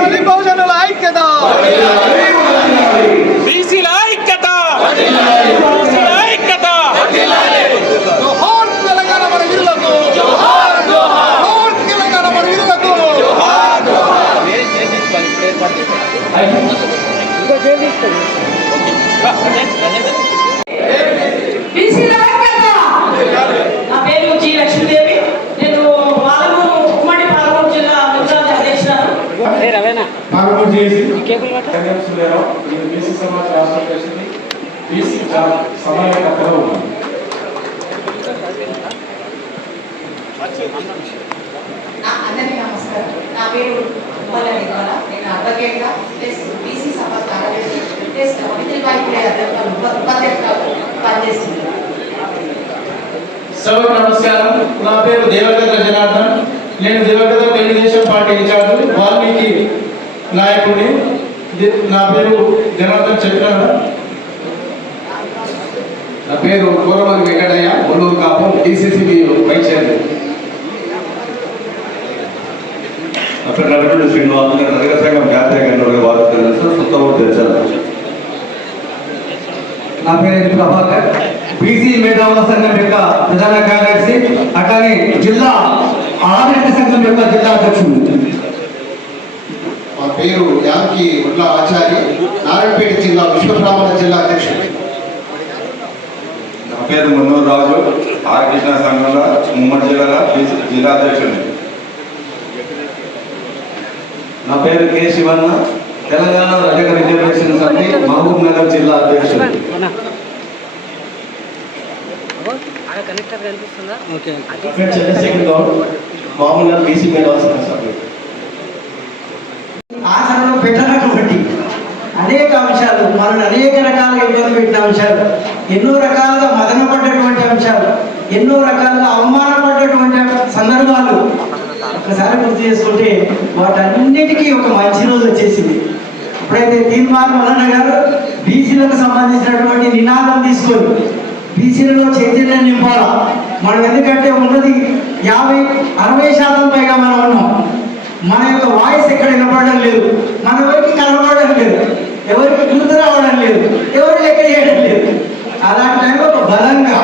దళిత బహుజనుల ఐక్యత, బీసీల ఐక్యత, బీసీల ఐక్యత. జోహార్ తెలంగాణ మన వీరులకు, జోహార్ జోహార్ తెలంగాణ మన వీరులకు, జోహార్ జోహార్. బీసీల ఐక్యత. నా పేరు జి లక్ష్మీదేవి. నేను పాలమూరు ఉమ్మడి పాలమూరు జిల్లా మున్సిపల్ అధ్యక్షురాలు. పాలమూరు చేసి బీసీ సమాజ రాష్ట్ర పరిషత్ బీసీ సమన్వయకర్తగా ఉన్నాను. అందరికీ నమస్కారం. నా పేరు నేను అడ్వకేట్గా బీసీ సమాజ కార్యదర్శి పనిచేస్తున్నాను. సభకు నమస్కారం. నా పేరు దేవగద్ర జనార్దన్. నేను దేవగద్ర తెలుగుదేశం పార్టీ ఇన్ఛార్జ్ వాల్మీకి నాయకుడిని. నా పేరు జనార్దన్ చెప్పినాను. నా పేరు కోరమల్లి వెంకటయ్య, ఒల్లూరు కాపు, డిసిసిబి వైస్ చైర్మన్. నా పేరు నల్లగొండ శ్రీనివాస్, నేను నగర సంఘం జాతీయ కేంద్రంలో వాడుతున్నాను. సొంత ఊరు తెచ్చాను. నా పేరు ప్రభాకర్, బీసీ మేధావుల సంఘం యొక్క ప్రధాన కార్యదర్శి, అట్లానే జిల్లా ఆడపిల్ల సంఘం యొక్క జిల్లా అధ్యక్షుడు. మా పేరు యాకి ఉడ్ల ఆచార్య, నారాయణపేట జిల్లా విశ్వబ్రాహ్మణ జిల్లా అధ్యక్షుడు. నా పేరు మున్నూరు రాజు, ఆర్ కృష్ణ సంఘంలో ఉమ్మడి జిల్లా జిల్లా అధ్యక్షుడు. నా పేరు కె శివన్న, తెలంగాణ రజక రిజర్వేషన్ సమితి మహబూబ్ నగర్ జిల్లా అధ్యక్షుడు. చంద్రశేఖర్ గౌడ్, మామూలుగా బీసీ మేధావుల సభ్యుడు. ఆచరణలో పెట్టనటువంటి అనేక అంశాలు, మనల్ని అనేక రకాలుగా ఇబ్బంది పెట్టిన అంశాలు, ఎన్నో రకాలుగా మదన పడ్డటువంటి అంశాలు, ఎన్నో రకాలుగా అవమానపడ్డటువంటి సందర్భాలు ఒకసారి గుర్తు చేసుకుంటే వాటన్నిటికీ ఒక మంచి రోజు వచ్చేసింది. ఇప్పుడైతే తీర్మానం మల్లన్న గారు బీసీలకు సంబంధించినటువంటి నినాదం తీసుకొని బీసీలలో చైతన్యం నింపాలా. మనం ఎందుకంటే ఉన్నది 50-60% పైగా మనం ఉన్నాం. మన యొక్క వాయిస్ ఎక్కడ వినపడడం లేదు, మన ఎవరికి కనబడడం లేదు, ఎవరికి గుర్తు రావడం లేదు, ఎవరు లెక్క చేయడం లేదు. అలాంటి టైంలో ఒక బలంగా,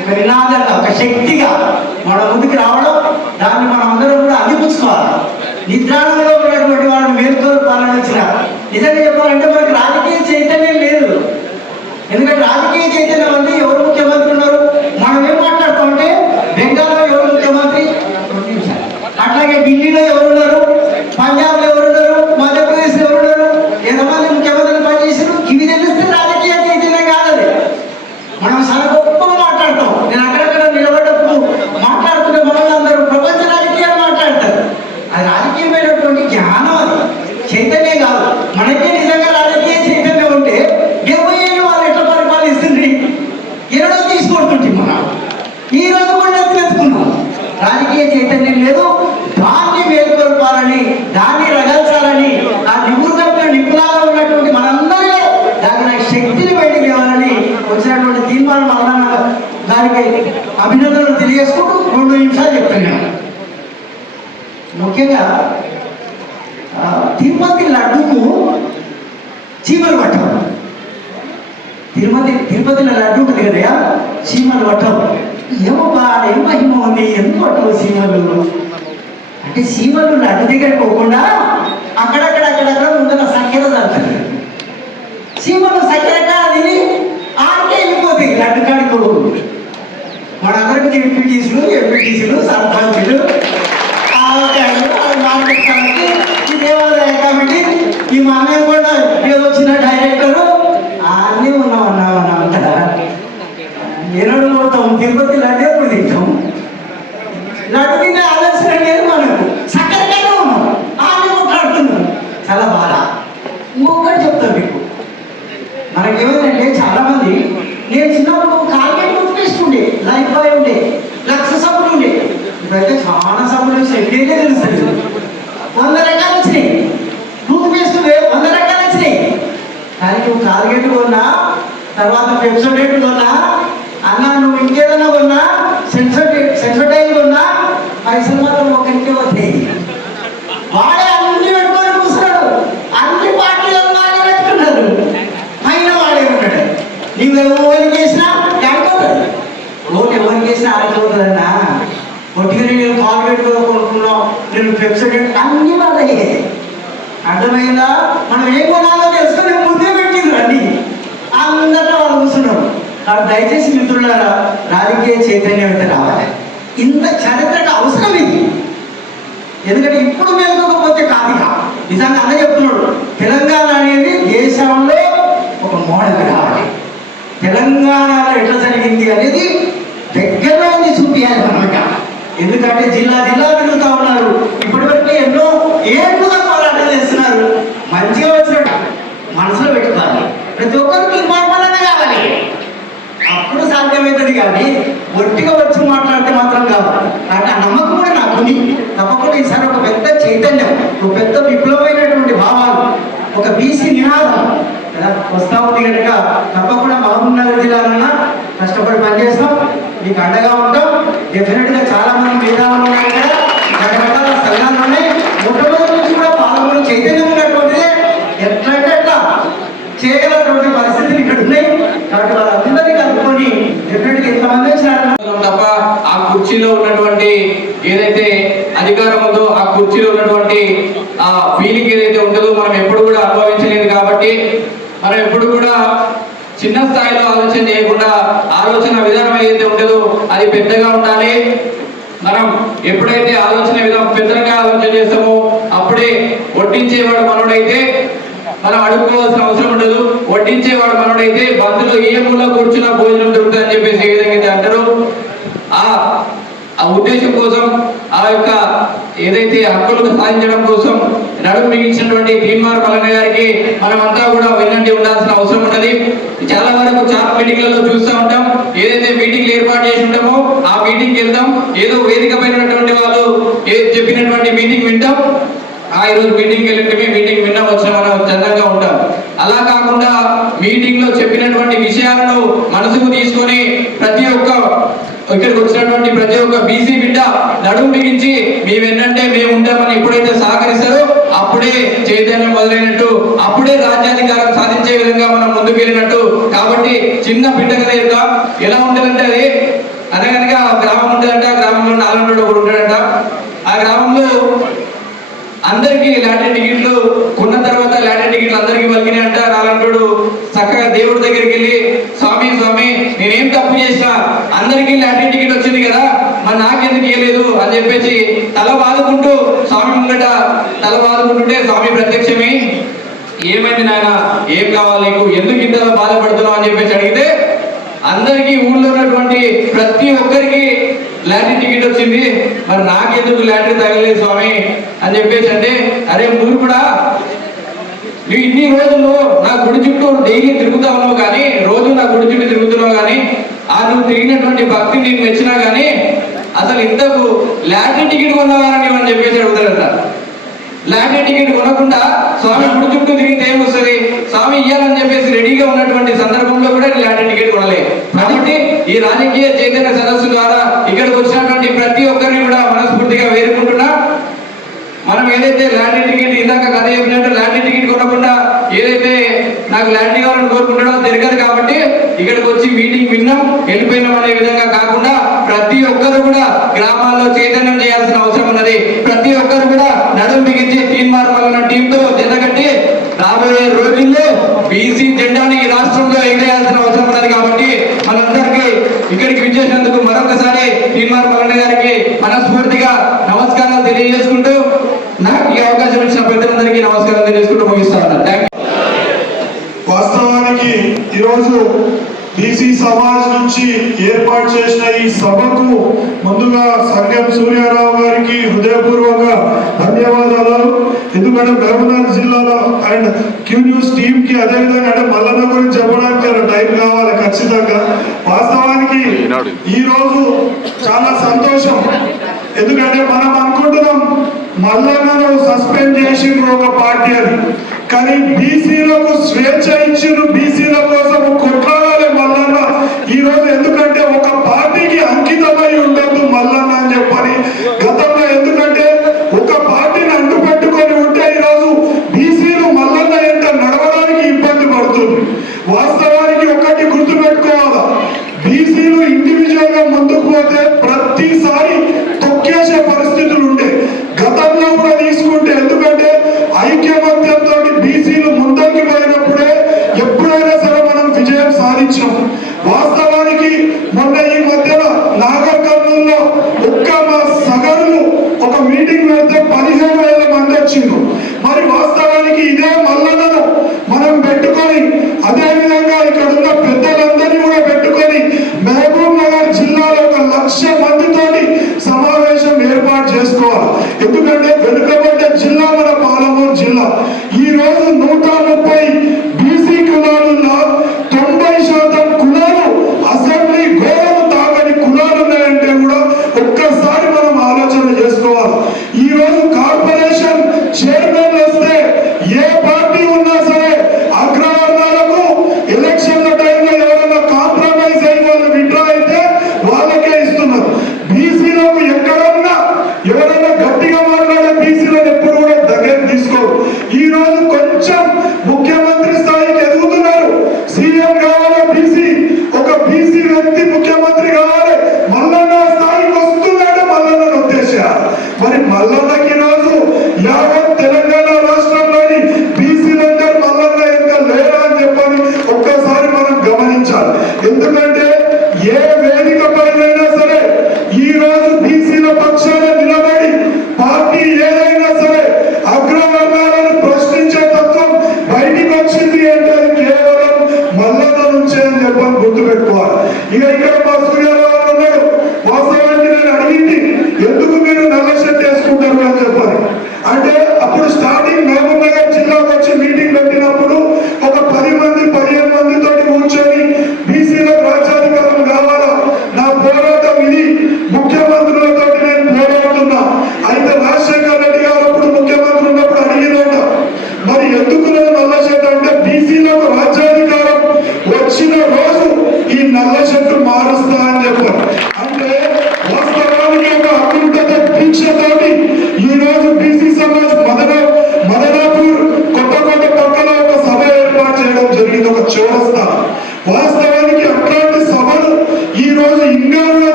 ఒక నినాదంగా, ఒక శక్తిగా మన ముందుకు రావడం, దాన్ని మనం అందరం కూడా అందిపుచ్చుకోవాలి. నిద్రాణంలో ఉన్నటువంటి వాళ్ళని మేల్కోలు పాలన నిజంగా చెప్పాలంటే మనకి రాజకీయ చైతన్యం లేదు. ఎందుకంటే రాజకీయ చైతన్యం అంటే ఎవరు ముఖ్యమంత్రి ఉన్నారు, మనం ఏం మాట్లాడుతామంటే బెంగాల్లో ఎవరు ముఖ్యమంత్రి, అట్లాగే ఢిల్లీలో ఎవరున్నారు, పంజాబ్లో ఎవరున్నారు, మధ్యప్రదేశ్లో ఎవరున్నారు, ఎంతమంది ముఖ్యమంత్రులు పనిచేసారు, ఇవి తెలిస్తే రాజకీయ చైతన్యం కాదు. మనం చాలా గొప్పగా మాట్లాడతాం. నేను అక్కడక్కడ నిలబడ్డప్పుడు మాట్లాడుతుంటే మనల్ని అందరూ ప్రపంచ రాజకీయాలు మాట్లాడతారు. అది రాజకీయమైనటువంటి జ్ఞానం, అది చైతన్యం కాదు. మనకే నిజంగా రాజకీయ చైతన్యం ఉంటే 70 ఏళ్ళు వాళ్ళు ఎట్లా పరిపాలిస్తుంది, ఎన్నడో తీసుకొడుతుంటే మనం ఈ రోజు కూడా ఎత్తుకున్నాం. రాజకీయ చైతన్యం లేదు. దాన్ని మేల్కొల్పాలని, దాన్ని రగల్చాలని, ఆ నిపుణులాగా ఉన్నటువంటి మనందరిలో దాని శక్తిని బయటకు తేవాలని వచ్చినటువంటి తీర్మానం మల్లన్న గారికి అభినందనలు తెలియజేసుకుంటూ 2 నిమిషాలు చెప్తున్నాను. ముఖ్యంగా తిరుపతి లడ్డుకు చీమలు పట్టం. తిరుపతిలో లడ్డు ఉంటుంది కదా, చీమలు పట్టం. ఏమో ఏం మహిమ ఉంది, ఎందుకు పట్టవు చీమలు అంటే, చీమలు లడ్డు దగ్గర పోకుండా అక్కడక్కడ ముందర సక్కెర చల్లుతుంది. చీమలు సక్కెర తిని ఆడికే వెళ్ళిపోతాయి లడ్డు కాడికి పోకుండా. మనందరికీ ఎంపీటీసీలు సర్పంచులు, మార్కెట్ కమిటీ, ఈ దేవాలయ కమిటీ, ఈ మా అన్నయ్య కూడా ఏదో వచ్చిన డైరెక్టరు అన్నీ ఉన్నాం అంటారా. ఎన్నడూ పోతాం తిరుపతి లడ్డు, ఎప్పుడు తింటాం లడ్డు తినే ఆలోచన లేదు మనకు. సక్కరగానే ఉన్నాం, ఆమె కొట్లాడుతున్నాం, చాలా బాధ. ఇంకొకటి చెప్తాం మీకు, మనకేమైందంటే చాలా మంది, నేను చిన్నప్పుడు కాల్గేట్ టూత్ పేస్ట్ ఉండే, లైఫ్ బాయ్ ఉండే, లక్ష సబ్బులు ఉండే. ఇప్పుడైతే చాలా సబ్బులు సెంటేనే తెలుస్తుంది. 100 రకాలు వచ్చినాయి. టూత్ పేస్ట్ 100 రకాలు వచ్చినాయి. కానీ నువ్వు కాల్గేట్ కొన్నా, తర్వాత పెప్సోడేట్ కొన్నా, అన్న నువ్వు ఇంకేదన్నా కొన్నా, సెన్సోటైల్ కొన్నా, పైసలు మాత్రం ఒకరికే వస్తాయి. వాడే అన్ని పెట్టుకొని కూర్చున్నాడు, అన్ని పార్టీలను వాడే పెట్టుకున్నారు, అయినా వాడే ఉన్నాడు. నువ్వు ఎవరికి చేసినా అయిపోతుంది, ఓటు ఎవరికి చేసినా ఆగిపోతుందన్నా. ఒట్టిగా నేను కాల్ పెట్టుకోనుకున్నావు, నేను ప్రెసిడెంట్ అన్ని వాళ్ళే. అర్థమైందా? మనం ఏం కొనాలో తెలుసుకొని ముందే పెట్టిండ్రు అన్ని, అందరిలో వాళ్ళు కూర్చున్నారు. కాబట్టి దయచేసి మిత్రులారా, రాజకీయ చైతన్యం అయితే రావాలి. ఇంత చరిత్రకు అవసరం ఇది. ఎందుకంటే ఇప్పుడు మేలుకోకపోతే కాదు. నిజంగా అన్న చెప్తున్నాడు, తెలంగాణ అనేది దేశంలో ఒక మోడల్ కావాలి. తెలంగాణలో ఎట్లా జరిగింది అనేది దగ్గరలో ఉంది చూపించాలి మనక. ఎందుకంటే జిల్లా జిల్లా తిరుగుతూ ఉన్నారు, ఇప్పటివరకు ఎన్నో ఏళ్ళుగా పోరాటం చేస్తున్నారు. మంచిగా వచ్చినట్టు మనసులో పెట్టుకోవాలి, ప్రతి ఒక్కరికి ఇన్వాల్వ్మెంట్ కావాలి, అప్పుడు సాధ్యమవుతుంది. కానీ ఒట్టిగా వచ్చి మాట్లాడితే మాత్రం కాదు. అంటే ఆ నమ్మకం కూడా నాకుంది. తప్పకుండా ఈసారి ఒక పెద్ద చైతన్యం, ఒక పెద్ద విప్లవమైనటువంటి భావాలు, ఒక బీసీ నినాదం కదా వస్తా ఉంది కనుక తప్పకుండా మహబూబ్నగర్ జిల్లాలో కష్టపడి పనిచేస్తాం, మీకు అండగా ఉంటాం. డెఫినెట్గా చాలా మంది మేధావులు ఉన్నాయి కదా, రకరకాల సంఘాలు ఉన్నాయి. మొట్టమొదటి నుంచి కూడా పాల్గొని చైతన్యం ఉన్నటువంటిదే ఎట్లంటే ఎట్లా చేయగలటువంటి పరిస్థితులు ఇక్కడ ఉన్నాయి. కాబట్టి వాళ్ళందరినీ కలుపుకొని డెఫినెట్గా ఎంతమంది తప్ప ఆ కుర్చీలో ఉన్నటువంటి ఏదైతే అధికారం ఉందో, ఆ కుర్చీలో ఉన్నటువంటి ఆ ఫీలింగ్ ఏదైతే ఉంటుందో మనం ఎప్పుడు కూడా అనుభవించలేదు. కాబట్టి మనం ఎప్పుడు కూడా చిన్న స్థాయిలో ఆలోచన చేయకుండా ఆలోచన విధానం ఏదైతే ఉంటుందో అది పెద్దగా ఉండాలి. మనం ఎప్పుడైతే ఆలోచన విధానం పెద్దగా ఆలోచన చేస్తామో అప్పుడే వడ్డించేవాడు మనోడైతే మనం అడుక్కోవాల్సిన అవసరం ఉండదు. వడ్డించేవాడు మనోడైతే బంధులో ఏ మూల కూర్చున్నా భోజనం దొరుకుతుంది అని చెప్పేసి ఏ విధంగా అయితే అంటారు. ఆ ఉద్దేశం కోసం, ఆ యొక్క ఏదైతే హక్కులను సాధించడం కోసం నడుము మిగించినటువంటి తీన్మార్ మల్లన్న గారికి మనమంతా కూడా వెన్నంటి ఉండాల్సిన అవసరం ఉన్నది. చాలా వరకు చాలా మీటింగ్లలో చూస్తూ ఉంటాం, ఏదైతే మీటింగ్లు ఏర్పాటు చేసి ఉంటామో ఆ మీటింగ్కి వెళ్తాం, ఏదో వేదిక పైనటువంటి వాళ్ళు ఏది చెప్పినటువంటి మీటింగ్ వింటాం, ఈరోజు మీటింగ్కి వెళ్ళి మీటింగ్ విన్నా వచ్చిన మనం చందంగా ఉంటాం. అలా కాకుండా మీటింగ్ లో చెప్పినటువంటి విషయాలను మనసుకు తీసుకొని ప్రతి ఒక్క ఇక్కడికి వచ్చినటువంటి ప్రతి ఒక్క బీసీ బిడ్డ నడుము బిగించి మేమేంటంటే మేము ఉంటామని ఎప్పుడైతే సహకరిస్తారో అప్పుడే చైతన్యం మొదలైనట్టు, అప్పుడే రాజ్యాధికారం సాధించే విధంగా మనం ముందుకు వెళ్ళినట్టు. కాబట్టి చిన్న బిడ్డ కదా ఎలా ఉంటుందంటే అది అనగనగా గ్రామం ఉంటుందంట, గ్రామంలో నాలుగు ఒకడు ఉంటాడంట. ఆ గ్రామంలో అందరికీ లాటరీ టికెట్లు కొన్న తర్వాత లాటరీ టికెట్లు అందరికీ పలికినాయి అంట. నాలంటోడు చక్కగా దేవుడి దగ్గరికి వెళ్ళి స్వామి స్వామి నేనేం తప్పు చేసినా అందరికీ లాటరీ టికెట్ వచ్చింది కదా, మరి నాకెందుకు ఇవ్వలేదు అని చెప్పేసి తల బాదుకుంటూ స్వామి ముంగట తల బాదుకుంటుంటే స్వామి ప్రత్యక్షమే ఏమైంది నాయన, ఏం కావాలి నీకు, ఎందుకు ఇంతలో బాధపడుతున్నావు అని చెప్పేసి అడిగితే అందరికీ ఊళ్ళో ఉన్నటువంటి ప్రతి ఒక్కరికి లాటరీ టికెట్ వచ్చింది, మరి నాకెందుకు లాటరీ తగలేదు స్వామి అని చెప్పేసి అంటే, అరే మూర్ఖుడా, నువ్వు ఇన్ని రోజులు నా గుడి చుట్టూ డైలీ తిరుగుతా ఉన్నావు కానీ, రోజు నా గుడి చుట్టూ తిరుగుతున్నావు కానీ, నువ్వు తిరిగినటువంటి భక్తి నీకు మెచ్చినా కానీ అసలు ఇంతకు లాటరీ టికెట్ కొన్నావారా నీవు అని చెప్పేసి అడుగుతాడంట. లాటరీ టికెట్ కొనకుండా స్వామి గుడి చుట్టూ తిరిగితే ఏమొస్తుంది, స్వామి ఇయ్యాలని చెప్పేసి రెడీగా ఉన్నటువంటి సందర్భంలో కూడా లాటరీ టికెట్ కొనలేదు. కాబట్టి ఈ రాజకీయ చైతన్య సదస్సు ద్వారా ఇక్కడికి వచ్చినటువంటి ప్రతి ఒక్కరిని కూడా మనస్ఫూర్తిగా వేరుకుంటున్నా. మనం ఏదైతే లాటరీ టికెట్ ఇందాక కథ చెప్పినట్టు లాటరీ టికెట్ కొనకుండా ఏదైతే నాకు లాటరీ కావాలని కోరుకుంటాడో తిరగదు. కాబట్టి ఇక్కడికి వచ్చి మీటింగ్ విన్నాం వెళ్ళిపోయినాం అనే విధంగా కాకుండా ప్రతి ఒక్కరు కూడా గ్రామాల్లో చైతన్యం చేయాల్సిన అవసరం ఉన్నది. ప్రతి ఒక్కరు కూడా నడుము బిగించి తీన్మార్ మల్లన్న టీంతో జతకట్టి రాబోయే రోజుల్లో బీసీ జెండాని ఈ రాష్ట్రంలో ఎగిరేయాల్సిన అవసరం ఉన్నది. కాబట్టి మనందరికీ ఇక్కడికి విచ్చేసినందుకు మరొకసారి తీన్మార్ మల్లన్న గారికి మనస్ఫూర్తిగా నమస్కారాలు తెలియజేసుకుంటూ నాకు ఈ అవకాశం ఇచ్చిన పెద్దలందరికీ నమస్కారం తెలియజేసుకుంటూ ముగిస్తాను. వాస్తవానికి ఈరోజు బీసీ సమాజ్ నుంచి ఏర్పాటు చేసిన ఈ సభకు ముందుగా సంగం సూర్యారావు గారికి హృదయపూర్వక ధన్యవాదాలు. ఎందుకంటే మహబూబ్నగర్ జిల్లాలో అండ్ క్యూ న్యూస్ టీమ్ కి అదేవిధంగా అంటే మల్లన్న గురించి చెప్పడానికి టైం కావాలి ఖచ్చితంగా. వాస్తవానికి ఈ రోజు చాలా సంతోషం. ఎందుకంటే మనం అనుకుంటున్నాం మల్లన్నను సస్పెండ్ చేసిండ్రు ఒక పార్టీ అని, కానీ బీసీలకు స్వేచ్ఛ ఇచ్చిండ్రు, బీసీల కోసం కొట్లాడాలి మల్లన్న ఈ రోజు. ఎందుకంటే ఒక పార్టీకి అంకితమై ఉండద్దు మల్లన్న అని చెప్పని గతంలో, ఎందుకంటే ఒక పార్టీని అంటుపెట్టి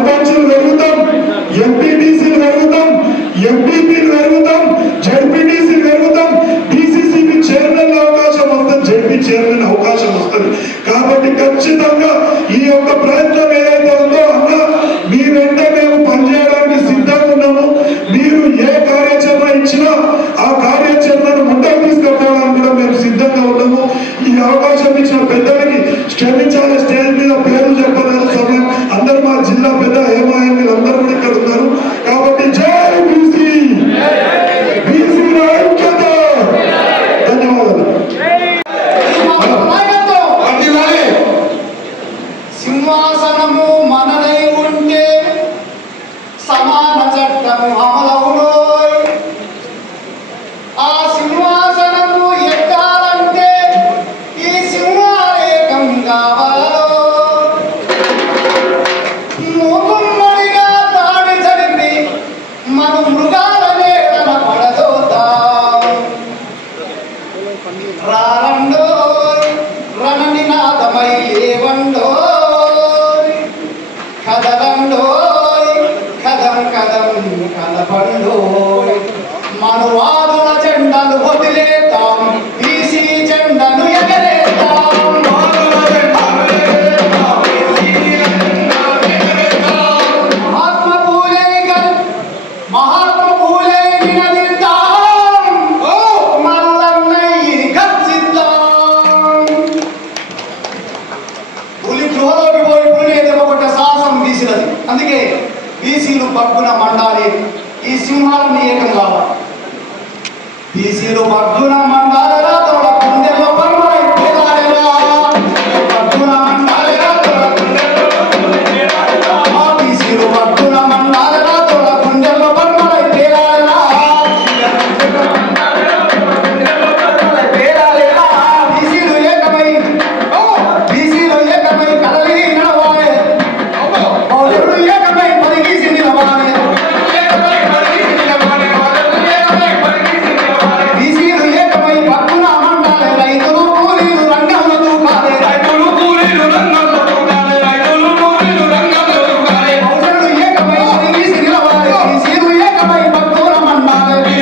సర్పంచులు పెరుగుతాం, ఎంపీటీసీలు పెరుగుతాం, ఎంపీపీలు పెరుగుతాం, జడ్పీటీసీలు పెరుగుతాం, డిసిసిబి చైర్మన్ అవకాశం వస్తుంది, జడ్పీ చైర్మన్ అవకాశం వస్తుంది. కాబట్టి ఖచ్చితంగా ఈ యొక్క ప్రయత్నం ఏదైతే ఉందో అన్న మీ వెంట మేము పనిచేయడానికి సిద్ధంగా ఉన్నాము. మీరు ఏ కార్యాచరణ ఇచ్చినా ఆ కార్యాచరణను ముందుకు తీసుకుపోవడానికి కూడా మేము సిద్ధంగా ఉన్నాము. ఈ అవకాశం ఇచ్చిన పెద్దలకి క్షమించాలి, స్టేజ్ మీద పేరు చెప్పలేదు సమయం, అందరూ మా జిల్లా పెద్ద ఏమాయం వీళ్ళందరూ కూడా ఇక్కడ ఉన్నారు. కాబట్టి జై బీసీ, బీసీ ఐక్యత. ధన్యవాదాలు. సింహాసనము మనదై ఉంటే సమాన చట్టము అమలవునోయ్. ఆ సింహాసనము ఎక్కాలంటే ఈ సింహాలేకం కావాలో. మూకుమ్మడిగా దాడి జరిపి మన మృగాల నేల పడదోద్దాం. రారండోయ్ రణనినాదమై లేవండోయ్, కదలండోయ్ కదం కదం కదపండోయ్. మనువాదుల జెండలు వదిలేద్దాం, బీసీ జెండను ఎగరేద్దాం. మహాత్మ పూలే నినదిద్దాం, మల్లన్నయ్యని గర్జిద్దాం. పులి గృహలోకి పోయి పులి ఎదురొకట సాహసం బీసీలది. అందుకే బీసీలు పగ్గున మండాలి, ఈ సింహాలని ఏకం కావాలి. బీసీలు పగ్గున మండాలిరా, తోడ గుండెల్లో పరమై పేలాడిరా. పగ్గున మండాలిరా, తోడ గుండెల్లో పేలాడిరా. బీసీలు పగ్గున మండాలిరా, తోడ గుండెల్లో పరమై పేలాడిరా. బీసీలు ఏకమై, బీసీలు ఏకమై కదలి నడవాలి. పౌరులు ఏకమై పలిగీసి నిలవాలి. బీసీలు ఏకమై పక్కున మండాలి. రైతులు కూలీలు రంగంలో దూకాలి. పౌరులు ఏకమై పలిగీసి నిలవాలి. బీసీలు ఏకమై పక్కున మండాలి.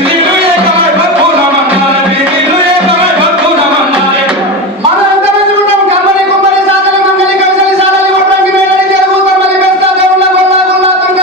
మనందరం ఉంటాం. కమ్మరి కుమ్మరి సాగలి మంగలి కవిసలి సాగలి ఒడ్రంగి మేడని తెలుగు కమ్మలి పెస్తాలే ఉన్న గొల్ల గొల్ల తుంగ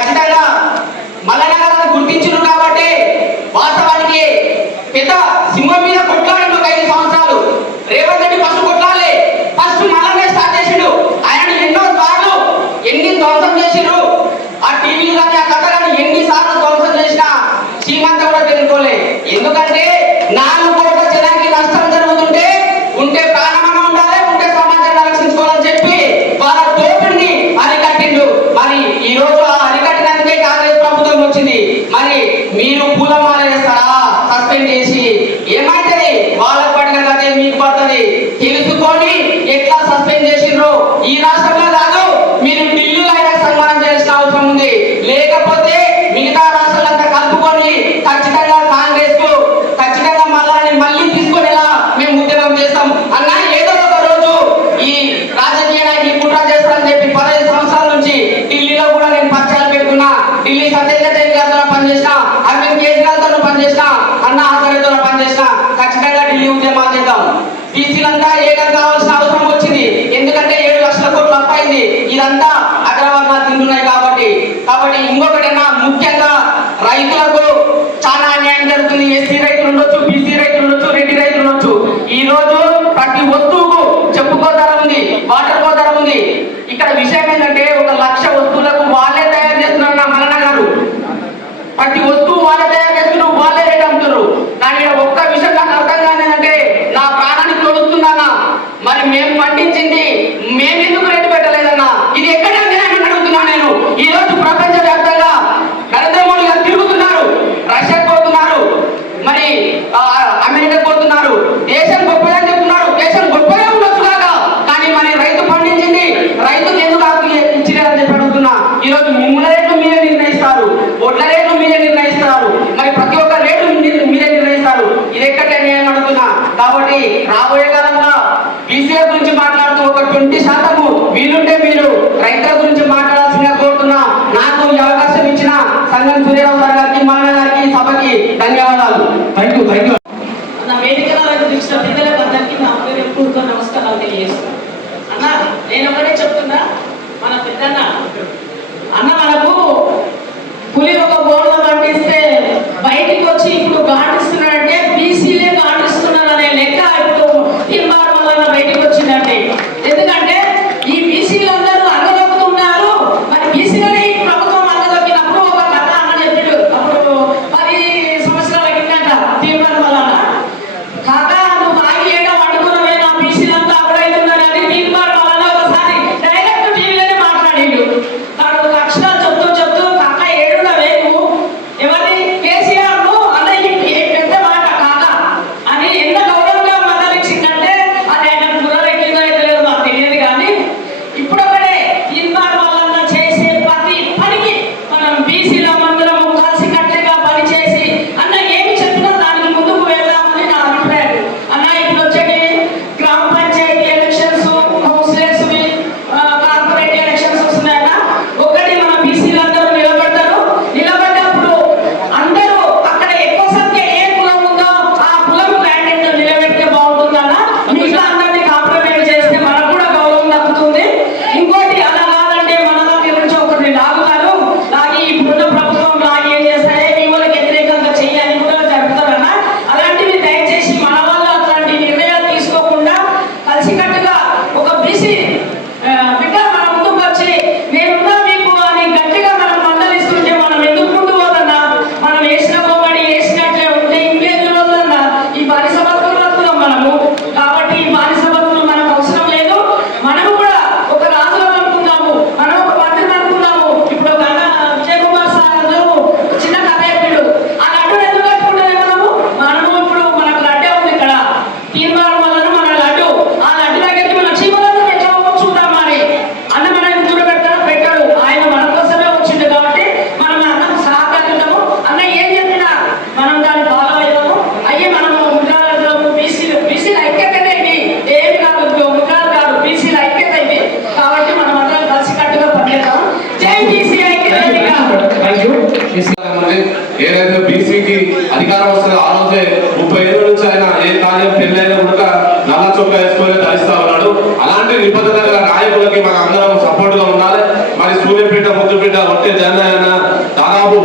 ఖచ్చితంగా మల్లనగరాన్ని గుర్తించారు కాబట్టి వాస్తవానికి పెద్ద సింహం మీద కొట్లాడి ఒక 5 సంవత్సరాలు రేవంత్ రెడ్డి ఫస్ట్ కొట్లాలి, ఫస్ట్ మల్లనే స్టార్ట్ చేసిండు. ఆయన ఎన్నో సార్లు ఎన్ని ధ్వంసం చేసిండ్రు, ఆ టీవీలు కానీ ఆ కథ కానీ ఎన్నిసార్లు ధ్వంసం చేసినా సీమంతా కూడా తెలుసుకోలే. ఎందుకంటే 4 కోట్ల జనానికి నష్టం జరుగుతుంటే ఉంటే ప్రాణమనం ఉండాలి, ఉంటే సమాజాన్ని రక్షించుకోవాలని చెప్పి వాళ్ళ దోపిడిని అరికట్టిండు. మరి ఈ రోజు ఆ అరికట్టినందుకే కాంగ్రెస్ ప్రభుత్వం వచ్చింది. మరి మీరు పూలమాల వేస్తారా సస్పెండ్ చేసి? ఏమైతుంది? వాళ్ళకు పడిన కదే మీకు పడుతుంది. తెలుసుకొని ఎట్లా సస్పెండ్ చేసిండ్రు ఈ రాష్ట్రంలో కాదు, మీరు ఢిల్లీలో అయినా సన్మానం చేయాల్సిన అవసరం ఉంది. లేకపోతే మిగతా రాష్ట్రాలంతా కలుపుకొని ఖచ్చితంగా కాంగ్రెస్ కు ఖచ్చితంగా మళ్ళీ తీసుకునేలా మేము ఉద్యమం చేస్తాం అన్న. ఏదో ఒక రోజు ఈ రాజకీయ నాయకులు కుట్ర చేస్తారని చెప్పి 15 సంవత్సరాల నుంచి ఢిల్లీలో కూడా నేను పరిచయాలు పెట్టుకున్నా. ఢిల్లీ సత్యేంద్ర జైన్ గారితో పనిచేసిన, అరవింద్ కేజ్రీవాల్తో పనిచేసిన, అన్న ఆచార్యతో పనిచేసిన. ఖచ్చితంగా ఢిల్లీ ఉద్యమాలు చేద్దాం. బీసీలంతా ఏకం కావాల్సిన అవసరం వచ్చింది. ఎందుకంటే 7 లక్షల కోట్లు అప్పయింది. ఇదంతా అగ్రవర్ణాలు తింటున్నాయి కాబట్టి. ఇంకొకటైనా ముఖ్యంగా రైతులకు చాలా అన్యాయం జరుగుతుంది. ఎస్సీ రైతులు ఉండొచ్చు, బీసీ రైతులు ఉండొచ్చు, రెడ్డి రైతులు ఉండొచ్చు. ఈ రోజు ప్రతి వస్తువుకు చెప్పుకో ధర ఉంది, వాటర్ కో ధర ఉంది. ఇక్కడ విషయం ఏంటంటే 1 లక్ష వస్తువులకు వాళ్ళే తయారు చేస్తున్నారు నా మల్లన్న గారు. ప్రతి వస్తువు వాళ్ళే తయారు చేస్తున్నారు, వాళ్ళే రేట్ అమ్ముతున్నారు. కానీ ఒక్క విషయం నాకు అర్థం కాలేదంటే నా ప్రాణానికి తొలుస్తున్నానా, మరి మేము పండించింది మేము ఎందుకు రేటు పెట్టలేదన్నా? ఇది ఎక్కడ అన్యాయం అడుగుతున్నా నేను. ఈ రోజు ప్రపంచ వ్యాప్తంగా నరేంద్ర మోడీ గారు తిరుగుతున్నారు, రష్యాకు పోతున్నారు, మరి అమెరికాకు పోతున్నారు. దేశం గొప్పదని చెప్తున్నారు. దేశం గొప్పగా ఉండొచ్చు కాక, కానీ మరి రైతు పండించింది రైతుకు ఎందుకు ఇచ్చిలేదని చెప్పి అడుగుతున్నా. ఈ రోజు మిమ్మల్ని రేట్లు మీరే నిర్ణయిస్తారు, ఒడ్ల రేట్లు మీరే నిర్ణయిస్తారు, మరి ప్రతి ఒక్క రేటు మీరే నిర్ణయిస్తారు. ఇది ఎక్కడ నేను అడుగుతున్నా. కాబట్టి రాబోయే కాలంలో బీసీల గురించి మాట్లాడుతూ ఒక 20% వీలుంటే మీరు రైతుల గురించి మాట్లాడాల్సిందిగా కోరుతున్నా. నాకు ఈ అవకాశం ఇచ్చిన సంగం సూర్యరావు సార్ గారికి, మల్లన్న గారికి, సభకి ధన్యవాదాలు. Thank you. నా వేదికలో ఇచ్చిన పెద్దలకు అందరికీ నా పూర్వక నమస్కారాలు తెలియజేస్తున్నాను. అన్న నేను ఒకటే చెప్తున్నా, మన పెద్దన్న అన్న మనకు పులి ఒక బోర్డులో పండిస్తే బయటికి వచ్చి ఇప్పుడు గాండిస్తున్నాడంటే బీసీలే గాండిస్తున్నారు అనే లెక్క ఇప్పుడు తీర్మానం వల్ల బయటికి వచ్చిందంటే. ఎందుకంటే ఈ బీసీలందరూ అరగదొక్కుతున్నారు. మరి బీసీలని ప్రభుత్వం అరగదొక్కినప్పుడు ఒక కథ అన్న చెప్పాడు. అప్పుడు 10 సంవత్సరాల కిందట తీర్మానం వల్ల కాక నువ్వు ఆగి ఏడా వండుకున్నవే నా బీసీలంతా అప్పుడైతున్నారని తీర్మానం వల్ల ఒకసారి డైరెక్ట్ టీవీలోనే మాట్లాడిండు. వాడు అక్షరాలు చెప్తూ కాక ఏడునవే నువ్వు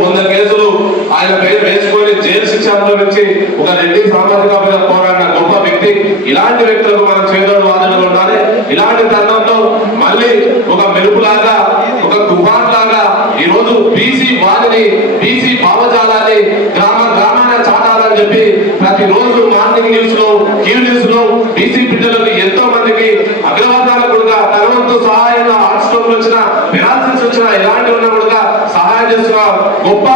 100 కేసులు ఆయన పేరు వేసుకొని జైలు శిక్ష అనుభవించి ఒక రెడ్డి సామాజిక పోరాడిన గొప్ప వ్యక్తి. ఇలాంటి వ్యక్తులకు మనం చేదోడు వాదనగా ఉండాలి. ఇలాంటి తరుణంలో మళ్ళీ ఒక మెరుపులాగా ఒక తుఫాన్ లాగా ఈరోజు బీసీ వారిని బీసీ భావజాలాన్ని గ్రామాన చాటాలని చెప్పి ప్రతిరోజు మార్నింగ్ న్యూస్ లో క్యూ న్యూస్ లో బీసీ బిడ్డలకు ఎంతో మందికి అగ్రవర్ణాల కూడా తనవంతు సహాయంగా హార్ట్ స్ట్రోక్ వచ్చిన పెరాలసిస్ వచ్చిన ఎలాంటి ఉన్నా కూడా సహాయం చేస్తున్న గొప్ప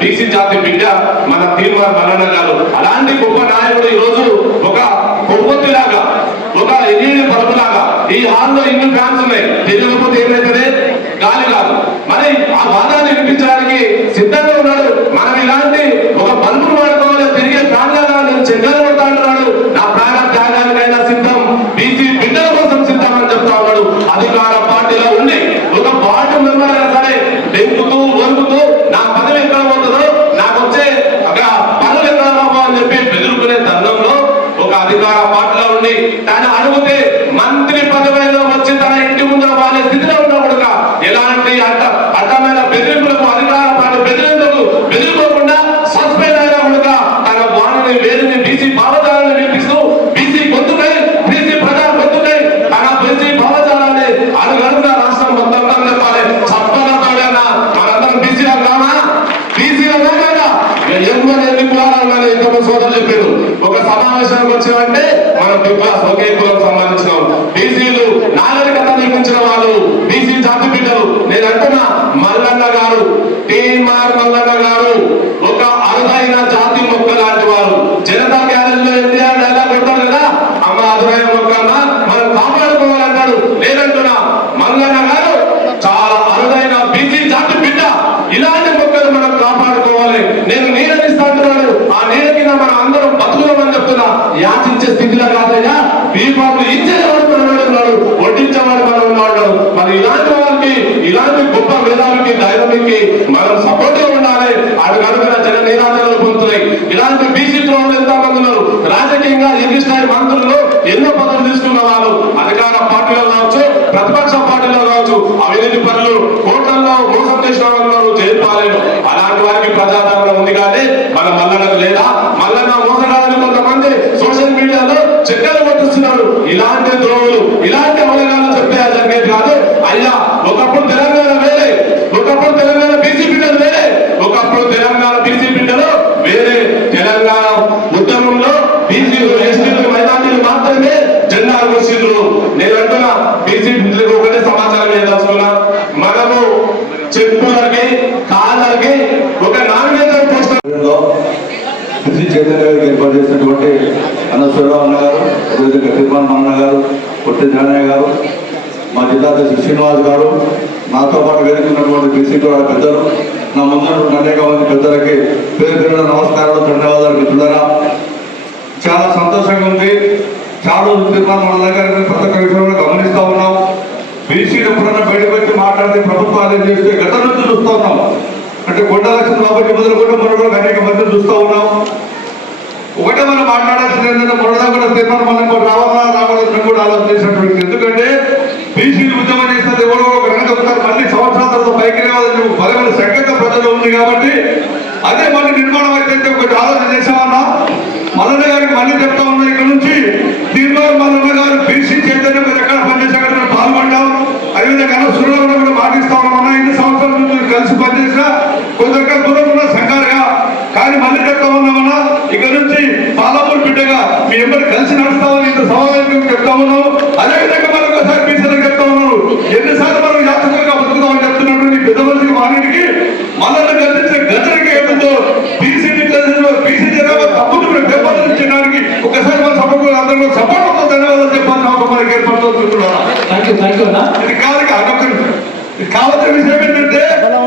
బీసీ జాతి బిడ్డ మన తీర్మార్ మల్లన్న గారు. అలాంటి గొప్ప నాయకుడు ఈ రోజు ఒక కొవ్వొత్తిలాగా ఒక ఎల్ఈడి బల్బులాగా ఈ హాల్లో ఇన్ని ఫ్యాన్స్ ఉన్నాయి, తెలియకపోతే ఏమైతుంది గాలి కాదు. మరి ఆ వాదాన్ని వినిపించడానికి సిద్ధంగా ఉన్నాడు. మనం ఇలాంటి ఒక బల్బును వాడుకోవాలి, తిరిగే ఫ్యాన్ లాగా నేను చెడ్డలు కొడతా అంటున్నాడు. నా ప్రాణ త్యాగానికైనా సిద్ధం, బీసీ బిడ్డల కోసం సిద్ధం అని చెప్తా ఉన్నాడు. అధికార పార్టీలో ఉండి ఒక వార్డు మెంబర్ అయినా సరే డెంకుతూ వణుకుతూ నా పదవి ఎక్కడ పోతుందో, నాకు వచ్చే పనులు ఎక్కడ బాబు అని చెప్పి బెదురుకునే తరుణంలో ఒక అధికార పార్టీలో ఉండి తను అడిగితే మంత్రి పదవిలో వచ్చి తన ఇంటి ముందు వాళ్ళ స్థితిలో ఉన్నప్పుడు ఎలాంటి అడ్డమైన బెదిరింపులకు అధికార పార్టీ బెదిరిపోకుండా సస్పెండ్ అయినా కూడా తన వాణిని వేరుని బీసీ భావజాలాన్ని వినిపిస్తూ బీసీ గొంతుకై బీసీ ప్రజా గొంతుకై తన బీసీ భావజాలాన్ని అడుగడుగున రాష్ట్రం మొత్తం చెప్పాలి. చప్పనతోడైనా మనందరం బీసీలో కామా, బీసీలో కాదా ఎన్ని కులాలు ఎంతమంది సోదరులు చెప్పారు. ఒక సమావేశానికి వచ్చినామంటే మనం బిగ్లాస్ ఒకే కులం సంబంధించిన బీసీలు నాగరికత నిర్మించిన వాళ్ళు బీసీ జాతి బిడ్డలు. నేను అంటున్నా మల్లన్న గారు, తీన్మార్ మల్లన్న గారు ఒక అరుదైన జాతి మొక్క లాంటి వారు. జనతా గ్యారేజ్ లో ఎన్టీఆర్ డైలాగ్ కొడతారు కదా, అమ్మ అరుదైన మొక్కన్న మనం కాపాడుకోవాలంటాడు. లేదంటున్నా మల్లన్న గారు చాలా అరుదైన బీసీ జాతి బిడ్డ. ఇలాంటి మొక్కలు మనం కాపాడుకోవాలి. నేను నీడనిస్తా అంటున్నాడు. ఆ నీడ కింద మనం అందరం బతుకుదామని చెప్తున్నా. యాచించే స్థితిలో కాదయ్యా, బీఫామ్లు ఇచ్చేవాడు మనం ఉన్నాడు, వడ్డించేవాడు మనం ఉన్నాడు. మరి ఇలాంటి వాళ్ళకి, ఇలాంటి గొప్ప వేదాలకి ధైర్యానికి మనం సపోర్ట్ ఉండాలి. అడుగడుగున జన నిరాదరణలు పొందుతున్నాయి. ఇలాంటి బీసీ వాళ్ళు ఎంతో మంది ఉన్నారు. రాజకీయంగా ఎగిరిస్తాయి మంత్రులు ఎన్నో పదవులు తీసుకున్న వాళ్ళు అధికార పార్టీలో కావచ్చు, ప్రతిపక్ష పార్టీలో కావచ్చు, అవినీతి పనులు కోట్లలో మోసం చేసిన వాళ్ళు జైలు పాలేరు. అలాంటి వారికి ప్రజాదరణ ఉంది కానీ మన మల్లన్నకు లేదా? మల్లన్న మోసగాలని కొంతమంది సోషల్ మీడియాలో చెక్కలు పట్టిస్తున్నారు. ఇలాంటి ద్రోహులు, ఇలాంటి అవగాహన చెప్తే జరిగేది కాదు. అయ్యా ఒకప్పుడు తెలంగాణ వేరే, ఒకప్పుడు తెలంగాణ బీసీ బిడ్డలు వేరే, ఒకప్పుడు తెలంగాణ బీసీ బిడ్డలు వేరే. తెలంగాణ ఉద్యమంలో బీసీలు, ఎస్టీలు, మైనార్టీలు మాత్రమే జెండా కూర్చుండ్రు. నేను అంటున్నా బీసీ బిడ్డలకు ఒకటే సమాచారం ఏదలుచుకున్నా, మనము చెప్పులకి కాళ్ళకి ఒక నామినేషన్ పోస్టర్ బీసీ చైతన్య ఏర్పాటు చేసినటువంటి అన్నశ్వరరావు అన్న గారు, అదేవిధంగా తీర్మాన్ మల్లన్న గారు, పొట్టి జానయ్య గారు, మా జిల్లా అధ్యక్షుడు శ్రీనివాస్ గారు, నాతో పాటు వేడుకున్నటువంటి బీసీ కూడా పెద్దలు, నా ముందున్నటువంటి అనేక మంది పెద్దలకి పేరు పేరున నమస్కారాలు, ధన్యవాదాలు. మిత్రులారా, చాలా సంతోషంగా ఉంది. చాలా రోజులు తీర్మాన్ మల్లన్న గారిని ప్రతి ఒక్క విషయంలో గమనిస్తూ ఉన్నాం. బీసీలు ఎప్పుడన్నా బయటకు వచ్చి మాట్లాడితే ప్రభుత్వాలు ఏం చేస్తే గత నుంచి చూస్తూ ఉన్నాం. అంటే కొండ లక్ష్మణ బాబుకి మొదలుకొని మొదలు అనేక మంది చూస్తూ ఉన్నాం. ఒకటే మనం మాట్లాడాల్సింది ఏంటంటే మొదట కూడా తీర్మానం మనం రావాలని కూడా ఆలోచన చేసినటువంటి. ఎందుకంటే బీసీలు ఉద్యమం చేస్తే ఎవరో ఒక వెనక మళ్ళీ సంవత్సరాల తర్వాత పైకి రావాలని బలమైన సంఖ్యత ప్రజలు ఉంది కాబట్టి అదే మళ్ళీ నిర్మాణం అయితే ఒకటి ఆలోచన చేసామన్నా. మల్లన్న గారికి మళ్ళీ చెప్తా ఉన్నా, ఇక్కడ నుంచి తీర్మానం మల్లన్న గారు బీసీ చైతన్యం ఎక్కడ పనిచేసాక పాల్గొంటాం. అదేవిధంగా సురవరం కూడా పాటిస్తా ఉన్నామన్నా. ఇన్ని సంవత్సరాల నుంచి కలిసి పనిచేసినా కొందరు దూరం ఉన్న సంఘాలుగా కానీ మళ్ళీ చెప్తా ఉన్నామన్నా, ఇక్కడ నుంచి పాలమూరు బిడ్డగా మీ ఎవరు కలిసి నడుస్తామని ఇంత సమావేశం చెప్తా ఉన్నాము. అదేవిధంగా మనం ఒకసారి బీసీలకు చెప్తా ఉన్నాను, ఎన్నిసార్లు మనం యాత్రికులుగా బతుకుతామని చెప్తున్నటువంటి పెద్ద మనిషికి వాణికి మల్లన్న గర్జించిన గజలకి ఏమిటో బీసీ బీసీ జనాభా తప్పును పెంపొందించడానికి ఒకసారి మన సభకు అందరూ సపోర్ట్ ధన్యవాదాలు చెప్పాల్సిన అవసరం మనకి ఏర్పడుతున్నాం. ఇది కావాల్సిన విషయం ఏంటంటే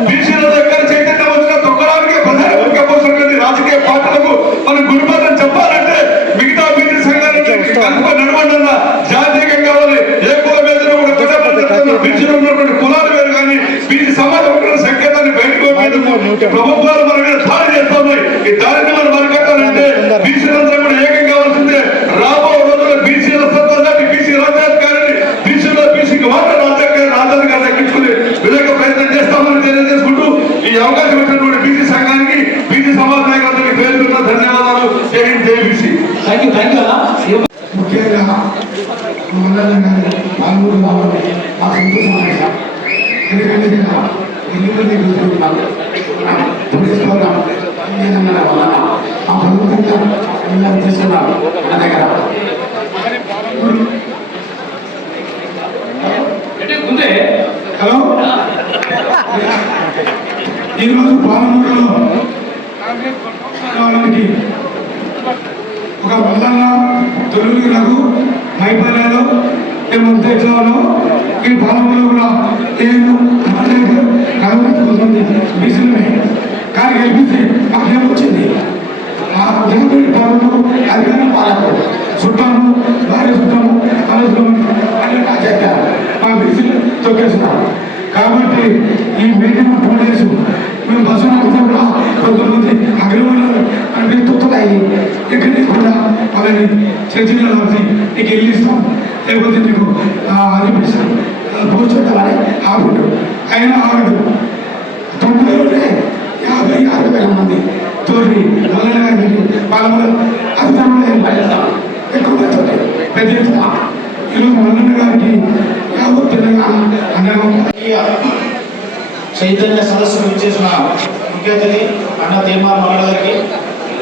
బీసీలో ఎక్కడ చైతన్యం వచ్చినా తొక్కడానికి ప్రధాన పోసినటువంటి రాజకీయ పార్టీలకు మనం గురిపాలని చెప్పాలంటే మిగతా బీసీ సంఘాలను కలుపుకొని నడవండి. జాతీయంగా కావాలి. ఏ కుల మీద కూడా బీసీలో ఉన్నటువంటి కులాలు వేరు కానీ బీసీ సమాజం సంకేతాన్ని బయటకు ప్రభుత్వాలు మన మీద దాడి చేస్తా ఉన్నాయి. ఈ దాడిని మనం అరికట్టాలంటే బీసీలందరూ కూడా ఏకం కావాల్సిందే. రాబో రోజుల్లో బీసీల సత్తాన్ని బీసీ రాజ్యాధికారిని బీసీలో బీసీకి మాత్రం రాజ్యాధికారి దక్కించుకుని వివేక ప్రయత్నం చేస్తామని తెలియజేసుకుంటూ ఈ అవకాశం ఇచ్చినటువంటి బీసీ హలో, ఈరోజు పాలమూరులో ఒక మల్లన్న తొలుగు రఘు మైపల్లెలో మేములో ఈ పాలమూరులో కూడా నేను కాంగ్రెస్ కొంతమంది బీసీలమే కానీ గెలిపిస్తే మాకేమొచ్చింది ఆ పాలమూరు అధికారం పాలకు చుట్టాము భార్య చుట్టాము ఆలోచన అన్ని రాజేస్తారు మా బీసీలు తొక్కేస్తున్నాం. కాబట్టి ఈ మీటింగ్ 2 days మేము బస్సు నడుపుతున్నా కొంతమంది అగ్రవాళ్ళు అంటే తొత్తులాయి ఎక్కడికి కూడా వాళ్ళని చర్చలో వచ్చి నీకు ఇల్లు ఇస్తాం లేకపోతే నీకు అనిపిస్తాం భవిష్యత్తులని ఆపుడు అయినా ఆగదు. 90 50,000 మంది తోటి మల్లన్న గారికి వాళ్ళ అధికారంలో పడేస్తాం ఎక్కువగా తోటి పెద్ద ఎత్తున ఈరోజు మల్లన్న గారికి యావత్ తెలంగాణ అన్నం చైతన్య సదస్సుకు ఇచ్చేసిన ముఖ్య అతిథి అన్న తీర్మాన్ మల్ల గారికి,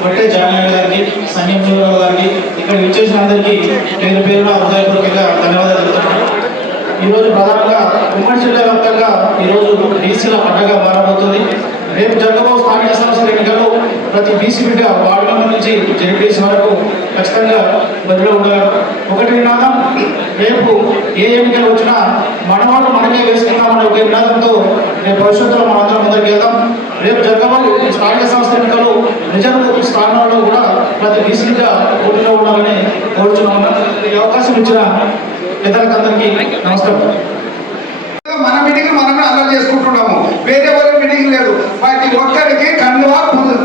కొట్టే జానయ్య గారికి, సంజయ్ శివరావు గారికి, ఇక్కడ ఇచ్చేసిన అందరికీ పేరు పేరున హృదయపూర్వకంగా ధన్యవాదాలు చెప్తున్నాను. ఈరోజు ప్రధానంగా ఉమ్మడి జిల్లా వ్యాప్తంగా ఈరోజు బీసీల పండుగ మారబోతుంది. రేపు జరగబో స్థానిక సంస్థల ఎన్నికల్లో ప్రతి బీసీ బిడ్డ వార్డు మెంబర్ నుంచి జెడ్పీసీ వరకు ఖచ్చితంగా బదిలో ఉండగలరు. ఒకటి నినాదం, రేపు ఏ ఎన్నికలు వచ్చినా మనవాళ్ళు మనకే వేసుకున్నామనే ఒక నినాదంతో రేపు భవిష్యత్తులో మనందరం ముందరికి వెళ్దాం. రేపు జరగబో స్థానిక సంస్థ ఎన్నికలు రిజర్వ్ స్థానాల్లో కూడా ప్రతి బీసీగా పోటీలో ఉండాలని కోరుచున్నాము. ఈ అవకాశం ఇచ్చిన ఇతరులందరికీ నమస్కారం. మన మీటింగ్ మనమే అల్లరి చేసుకుంటున్నాము, వేరే వాళ్ళ మీటింగ్ లేదు. ప్రతి ఒక్కరికి కండువా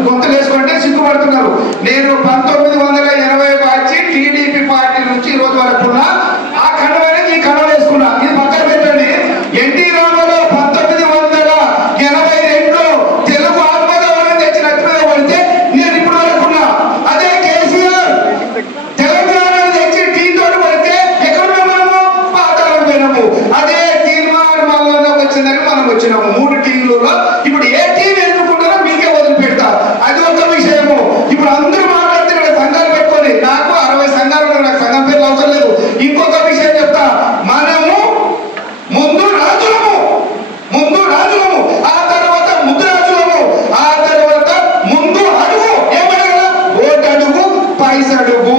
గొంతులు వేసుకుంటే సిగ్గుపడుతున్నారు. నేను 1980 వచ్చి టీడీపీ పార్టీ నుంచి ఈ రోజు వరకు ఉన్నా. ఆ కండువనే ఈ కండువ వేసుకున్నా. ఇది పక్కన పెట్టండి. ఎన్టీ రామారావు 1982 తెలుగు ఆత్మగౌరవం తెచ్చి నెత్తి మీద పడితే నేను ఇప్పుడు వరకు ఉన్నా. అదే కేసీఆర్ తెలంగాణ తెచ్చి టీ తోటి పడితే ఎక్కడ మనము పాతాళం పోయినాము. అదే వచ్చిందని మనం వచ్చినాము 3 టీంలలో. ఇప్పుడు ఏ టీం ఎన్నుకుంటారో మీకే వదిలిపెడతా. అది ఒక విషయము. ఇప్పుడు అందరూ మాట్లాడితే ఇక్కడ సంఘాలు పెట్టుకొని, నాకు 60 సంఘాలు ఉన్నాయి, నాకు సంఘం పేర్లు అవసరం లేదు. ఇంకొక విషయం చెప్తా, మనము ముందు రాజులము, ఆ తర్వాత ముద్రాజులము, ఆ తర్వాత ముందు అడుగు. ఏమడగల ఓటు అడుగు, పైసడుగు.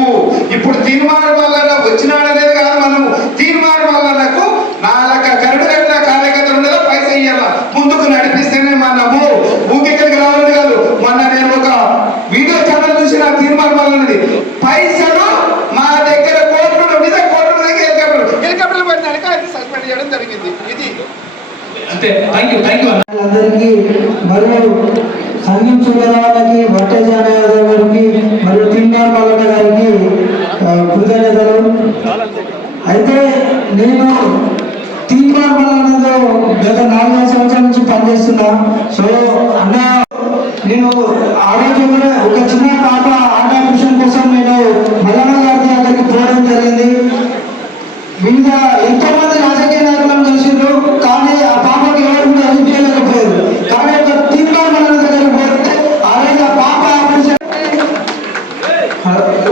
ఇప్పుడు తీర్మానం వల్ల వచ్చినాడనేది కాదు, మనము తీర్మానం వల్లకు 4 కరడు కట్టిన కార్యకర్తలు ఉండేదా పైసా ఇయ్యాల ముందుకు నడిపిస్తేనే మనము ఊరికెక్కడికి రావాలి కాదు. మొన్న నేను ఒక వీడియో ఛానల్ చూసి నా తీర్మానం వల్లది పైసలు మా దగ్గర కోట్లు నిజం కోట్ల హెలికాప్టర్లు పడినాక అది సస్పెండ్ చేయడం జరిగింది. ఇది అంతే. థ్యాంక్ యూ అందరికీ మరియు సంగీం సుబ్బారావుకి, వట్టే జానయ్య గారికి మరియు తీర్మాన్ మల్లన్న గారికి కృతజ్ఞతలు. అయితే నేను తీర్మాన్ మల్లన్నతో గత 4 సంవత్సరాల నుంచి పనిచేస్తున్నా. సో అన్న నేను ఆ రోజు ఒక చిన్న పాప ఆట మిషన్ కోసం నేను మల్లన్న గారి దగ్గరికి పోవడం జరిగింది. వివిధ ఎంతో మంది రాజకీయ నాయకులను కలిసిండ్రు, కానీ ఆ పాపకి ఎవరు కూడా హెల్ప్ చేయలేకపోయారు. కానీ ఒక తీర్మాన్ మల్లన్న దగ్గరికి పోతే ఆ రోజు ఆ పాప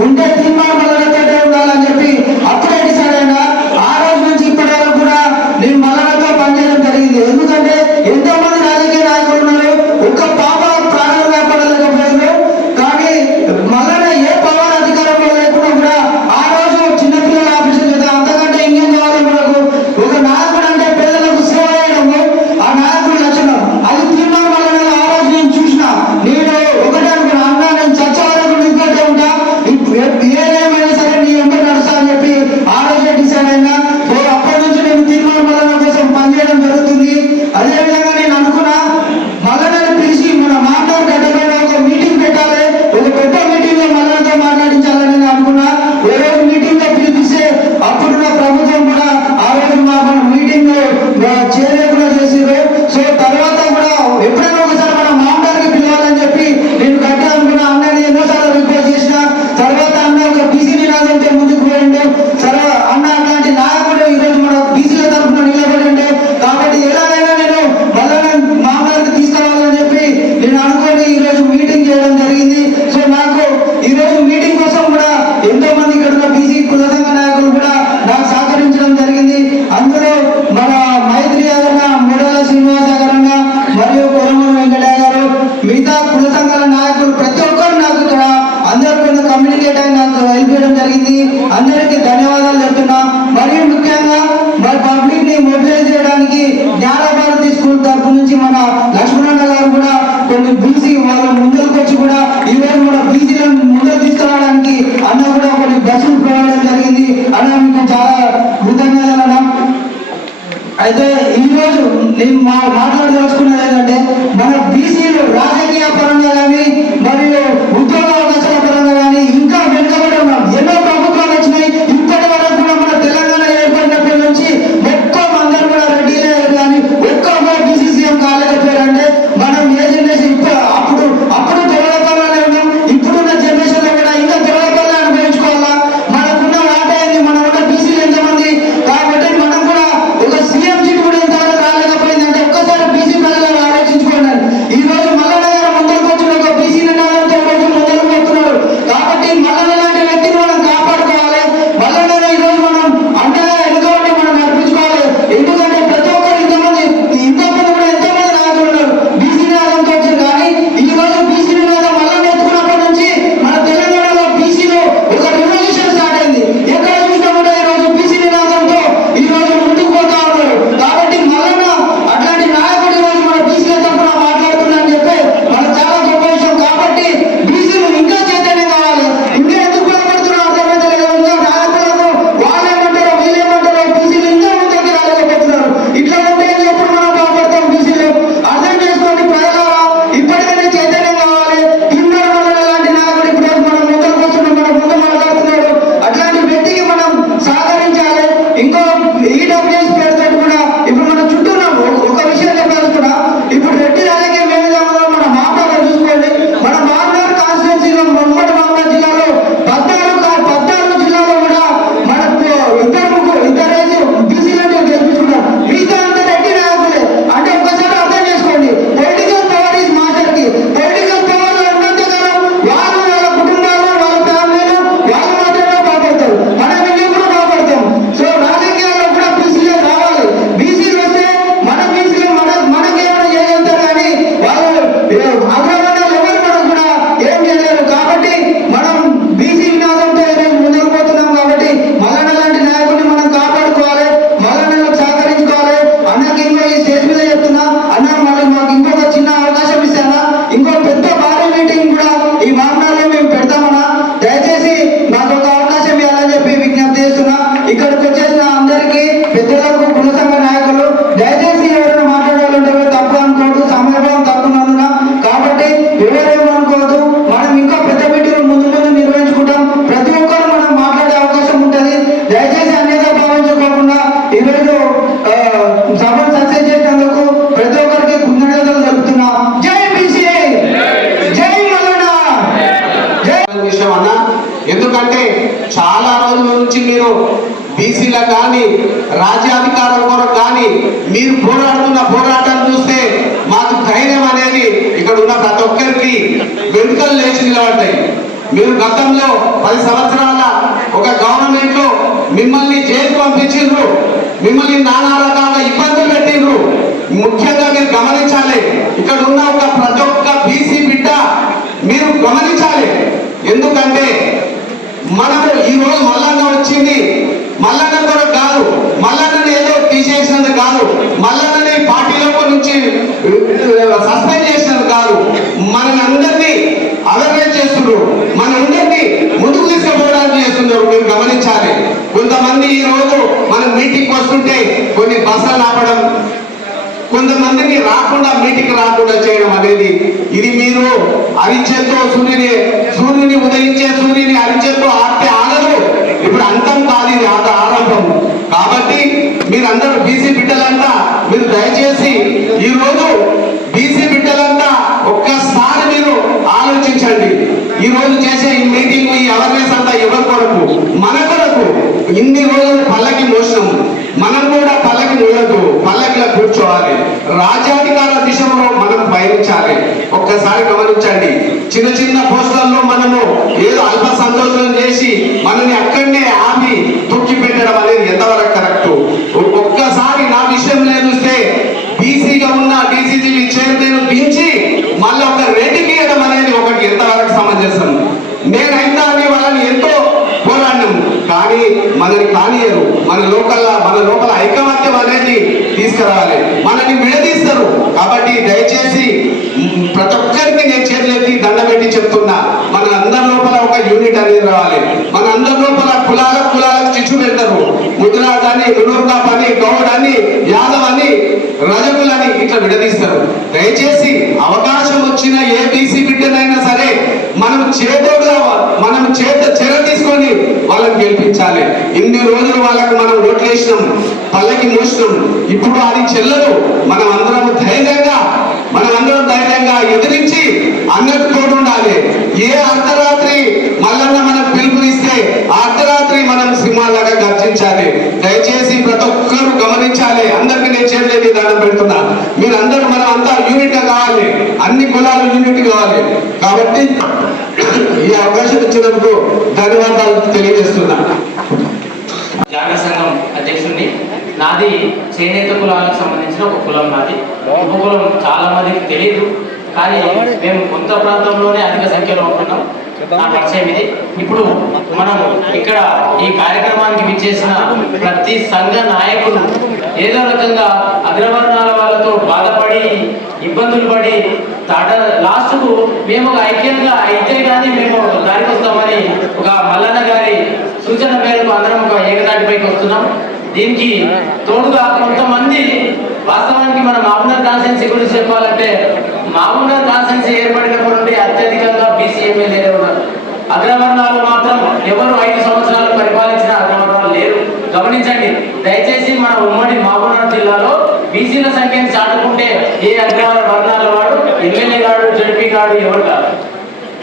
ఉంటే తీర్మాన్ మల్లన్నతోనే ఉండాలని చెప్పి అప్పుడే డిసైడ్ అయినా. ఆ రోజు నుంచి ఇప్పటి వరకు కూడా నేను మల్లన్నతో పనిచేయడం జరిగింది. ఎందుకంటే ఎంతో మంది రాజకీయ నాయకులు ఉన్నారు, ఒక్క పాప ప్రాణాలు కాపాడలేకపోయారు. కానీ మల్లన్న అందరికీ ధన్యవాదాలు చెప్తున్నా. మరియు ముఖ్యంగా మరి పబ్లిక్ ని మొబిలైజ్ చేయడానికి జ్ఞానభారతి స్కూల్ తరఫు నుంచి మన లక్ష్మణన్న గారు కూడా కొన్ని బీసీ వాళ్ళ ముందుకు వచ్చి కూడా ఈరోజు మన బీసీలను ముందుకు తీసుకురావడానికి అన్న కూడా కొన్ని బస్సులు ప్రొవైడ్ జరిగింది. అన్న మీకు చాలా కృతజ్ఞతలు అన్న. అయితే ఈరోజు నేను మాట్లాడదలుచుకున్నది ఏంటంటే మన బీసీలు రాజకీయ పరంగా కానీ మరియు ఉద్యోగ అవకాశాల పరంగా కానీ ఇంకా వెనుకబడి ఉన్నాం. ఎన్నో ప్రభుత్వాలు వచ్చినాయి. ఇప్పటి వరకు కూడా మన తెలంగాణ ఏర్పడినప్పటి నుంచి మొత్తం అందరూ కూడా రెడీలే కానీ ఒక్క బీసీ సీఎం కాలేకపోయారంటే మనం ఏ జనరేషన్ అప్పుడు తెలంగాణలోనే ఉన్నాం. ఇప్పుడున్న జనరేషన్ లో కూడా ఇంకా తెలంగాణ అనుభవించుకోవాలా. మనకున్న వాటా ఏంది, మన ఉన్న బీసీలు ఎంతమంది కాబట్టి మనం కూడా ఒక సీఎం సీట్ కూడా ఇంతవరకు రాలేకపోయిందంటే ఒక్కసారి బీసీ ప్రజలు ఆలోచించుకోండి. ఈ రోజు మల్లన్న గారు ముందరకు వచ్చిన ఒక బీసీ నినాదంతో రోజు ముందరకు పోతున్నారు. కాబట్టి మల్లన్న లాంటి వ్యక్తిని మనం కాపాడుకోవాలి. మల్లన్న ఈ రోజు మనం అండగా ఎన్నుకోవాలి, మనం నడిపించుకోవాలి. ఎందుకంటే ప్రతి ఒక్కరు ఇంతమంది కూడా ఎంతమంది నాయకులు ఉన్నారు బీసీ నినాదంతో వచ్చారు. కానీ ఈ రోజు బీసీ నినాదం మల్లన్న ఎత్తుకున్నప్పటి నుంచి మన తెలంగాణలో బీసీలో ఒక రివల్యూషన్ స్టార్ట్ అయింది. ఎక్కడ చూసినా కూడా ఈ రోజు బీసీ నినాదంతో ఈ రోజు ముందుకు పోతా ఉన్నారు. కాబట్టి మల్లన్న అట్లాంటి నాయకుడు ఈ రోజు మన బీసీల తరఫున మాట్లాడుతున్నారని చెప్పి మనకు చాలా గొప్ప విషయం. కాబట్టి బీసీలు ఇంకా చైతన్యం కావాలి. ఇంకా ఎందుకు భయపడుతున్నారు అర్థమైతే లేదు. ఇంకా నాయకులకు వాళ్ళేమంటారో వీళ్ళేమంటారో బీసీలు ఇంకా ముందుకు రాలేకపోతున్నారు. ఇట్లా ఉంటే ఎప్పుడు మనం బాగుపడతాం? బీసీలు అర్థం చేసుకోండి ప్రజలారా. ఇప్పటికైనా చైతన్యం కావాలి. కింద మల్లన్న లాంటి నాయకుడు ఇప్పుడు మనం ముందుకు వస్తున్నాం, మన ముందు మాట్లాడుతున్నాడు. అట్లాంటి వ్యక్తికి మనం సహకరించాలి. ఇంకో ఈడబ్ల్యూఎస్ పేరుతో కూడా ఇప్పుడు మనం చుట్టూ ఒక విషయం చెప్పాలి కూడా. ఇప్పుడు రెడ్డి రాజకీయం ఏ విధంగా మన మామూలుగా చూసుకోండి. మన మామూలు కాన్స్టిట్యూన్సీలో ఉమ్మడి మామూలు జిల్లాలో 14 జిల్లాలో కూడా మనకు ఇద్దరు బీసీలను గెలిపించుకున్నారు. మిగతా అంతా రెడ్డి నాయకులే. అంటే ఒకసారి అర్థం చేసుకోండి. పొలిటికల్ పవర్ ఈజ్ మాటర్ కి. పొలిటికల్ పవర్ లో ఉన్నంత కాలం వాళ్ళు వాళ్ళ కుటుంబాలు వాళ్ళ ఫ్యామిలీలు వాళ్ళు మాత్రమే బాగుపడతారు. మనం ఇంకెప్పుడు బాగుపడతాం. సో రాజకీయాల్లో కూడా బీసీలు రావాలి. బీసీలు వస్తే మన బీసీలు మనకేమైనా చేయగలుగుతారు కానీ వాళ్ళు అగ్రవర్ణాలు ఎవరు మనకు కూడా ఏం చేయలేరు. కాబట్టి మనం బీసీ వినాదంతో ముందుకు పోతున్నాం. కాబట్టి మల్లన్న లాంటి నాయకుడిని మనం కాపాడుకోవాలి. మల్లన్నలకు సహకరించుకోవాలి. అన్నకి ఇంకో ఈ స్టేజ్ మీద చెప్తున్నా అన్న, మళ్ళీ మాకు ఇంకొక చిన్న అవకాశం ఇస్తానా? ఇంకో పెద్ద భారీ మీటింగ్ కూడా ఈ మామూలులో మేము పెడతామన్నా. దయచేసి మాకు ఒక అవకాశం ఇవ్వాలని చెప్పి విజ్ఞప్తి చేస్తున్నా. ఇక్కడికి వచ్చేసిన అందరికీ పెద్దలకు కుల సంఘ నాయకులు దయచేసి ఎవరైనా మాట్లాడాలంటే తప్పు అనుకోవద్దు. సమయభావం తప్పునందున కాబట్టి ఎవరేమనుకోవద్దు. మనం ఇంకా పెద్ద మీటింగ్ ముందు నిర్వహించుకుంటాం. ప్రతి ఒక్కరు మనం మాట్లాడే అవకాశం ఉంటుంది. దయచేసి అన్యదా భావించుకోకుండా ఈరోజు సభను సక్సెస్ చేసినందుకు ప్రతి ఒక్కరికి కృతజ్ఞతలు తెలుపుతున్నా. జై బీసీ, జై మల్లన్న, జై విషయం అన్న. ఎందుకంటే చాలా రోజుల నుంచి మీరు బీసీలకు కానీ రాజ్యాధికారం కొరకు కానీ మీరు పోరాడుతున్న పోరాటం చూస్తే మాకు ధైర్యం అనేది ఇక్కడ ఉన్న ప్రతి ఒక్కరికి వెనుకలు లేచి నిలబడతాయి. మీరు గతంలో 10 సంవత్సరాల ఒక గవర్నమెంట్ లో మిమ్మల్ని జైలు పంపించిండ్రు, మిమ్మల్ని నానా రకాలుగా ఇబ్బందులు పెట్టిండ్రు. ముఖ్యంగా మీరు గమనించాలి, ఇక్కడ ఉన్న ప్రతి ఒక్క బీసీ బిడ్డ మీరు గమనించాలి. ఎందుకంటే మనము ఈ రోజు మల్లన్న వచ్చింది మల్లన్న కొరకు కాదు, మల్లన్నని ఏదో తీసేసినందుకు కాదు, మల్లన్నని పార్టీలో నుంచి సస్పెండ్ చేసినందుకు కాదు. మనందరినీ అవేర్నెస్ చేస్తున్నారు, మనందరినీ ముందుకు తీసుకుపోవడానికి చేస్తున్నారు. మీరు గమనించాలి. కొంతమంది ఈ రోజు మనం మీటింగ్ వస్తుంటే కొన్ని బస్సులు ఆపడం, కొంతమందిని రాకుండా మీటింగ్ రాకుండా చేయడం అనేది ఇది మీరు అరిచేత్తో సూర్యుని ఉదయించే సూర్యుని అరిచేత్తో ఆడితే ఆగదు. ఇప్పుడు అంతం కాదు, ఇది ఆరంభం. కాబట్టి మీరందరూ బీసీ బిడ్డలంతా మీరు దయచేసి ఈ రోజు బీసీ బిడ్డలంతా ఒక్కసారి మీరు ఆలోచించండి. ఈ రోజు చేసే ఈ మీటింగ్, ఈ అవేర్నెస్ అంతా ఎవరి కొరకు? మన కొరకు. ఇన్ని రోజులు పల్లకి మోసినాం, మనం కూడా పల్లకి మోయొద్దు, పల్లకిలో కూర్చోవాలి. రాజ్యాధికార దిశలో మనం పయనించాలి. ఒక్కసారి గమనించండి. చిన్న చిన్న పోస్టులలో మనము ఏదో అల్ప సంతోషం చేసి మనల్ని అక్కడనే ఆపి తొక్కి పెట్టడం అనేది ఎంతవరకు కరెక్ట్? ఒక్కసారి నా విషయంలో చూస్తే బీసీగా ఉన్న డీసీజీబీ చైర్మన్ దించి మళ్ళీ ఒక రేటింగ్ ఇవ్వడం అనేది ఒకటి ఎంతవరకు సమంజసం? నేనైనా అని వాళ్ళని ఎంతో పోరాడినాం. కానీ మన లోపల ఐకమత్యం అనేది తీసుకురావాలి. మనల్ని విడదీస్తారు. కాబట్టి దయచేసి ప్రతి ఒక్కరికి నేను చేతులెత్తి దండ పెట్టి చెప్తున్నా, మన అందరి లోపల ఒక యూనిట్ అనేది రావాలి. మన అందరి లోపల కులాలకు చిచ్చు పెడతారు. ముద్రాజ్ అని, వినోద్దాప్ అని, గౌడ్ అని, యాదవ్ అని, రజకులని ఇట్లా విడదీస్తారు. దయచేసి అవకాశం వచ్చిన ఏ బీసీ బిడ్డనైనా సరే మనం చెర తీసుకొని వాళ్ళని గెలిపించాలి. ఇన్ని రోజులు వాళ్ళకు మనం ఓట్లేసినాం, పల్లకి మోసినాం. ఇప్పుడు అది చెల్లదు. మనం అందరం ధైర్యంగా ఎదిరించి అన్నకు తోడు ఉండాలి. ఏ అర్ధరాత్రి మల్లన్న మనకు పిలుపునిస్తే ఆ అర్ధరాత్రి మనం సింహాలాగా గర్జించాలి. దయచేసి ప్రతి ఒక్కరు గమనించాలి. అందరికీ నేను చేతులెత్తి దండం పెడుతున్నా. మీరందరూ మనం అంతా యూనిట్ గా కావాలి. అన్ని కులాలు యూనిట్ కావాలి. కాబట్టి ఈ అవకాశం ఇచ్చినందుకు ధన్యవాదాలు తెలియజేస్తున్నా. జాగర సంఘం అధ్యక్షుడిని. నాది చేనేత కులాలకు సంబంధించిన ఒక కులం. నాది ఉపకులం చాలా మందికి తెలియదు, కానీ మేము కొంత ప్రాంతంలోనే అధిక సంఖ్యలో ఉంటున్నాం. నా పరిచయం ఇది. ఇప్పుడు మనం ఇక్కడ ఈ కార్యక్రమానికి విచ్చేసిన ప్రతి సంఘ నాయకులు ఏదో రకంగా అగ్రవర్ణాల వాళ్ళతో బాధపడి ఇబ్బందులు పడి లాస్ట్కు మేము ఒక ఐక్యంగా అయితే కానీ మేము దారికి వస్తామని ఒక మల్లన్న గారి సూచన మేరకు అందరం ఒక ఏకతాటిపైకి వస్తున్నాం. దీనికి తోడుగా కొంతమంది, వాస్తవానికి మన మహబూబ్నగర్ కాన్స్టిట్యున్సీ గురించి చెప్పాలంటే మహబూబ్నగర్ కాన్స్టిట్యున్సీ ఏర్పడినప్పుడు నుండి అత్యధికంగా బీసీ ఎమ్మెల్యేలే ఉన్నారు. అగ్రవర్ణాలు మాత్రం ఎవరు 5 సంవత్సరాలు పరిపాలించిన అగ్రవర్ణాలు లేరు. గమనించండి దయచేసి. మన ఉమ్మడి మహబూబ్నగర్ జిల్లాలో బీసీల సంఖ్యను చాటుకుంటే ఏ అగ్రవర్ణాల వాడు ఎమ్మెల్యే గాడు, జడ్పీ గాడు ఎవరు కాదు.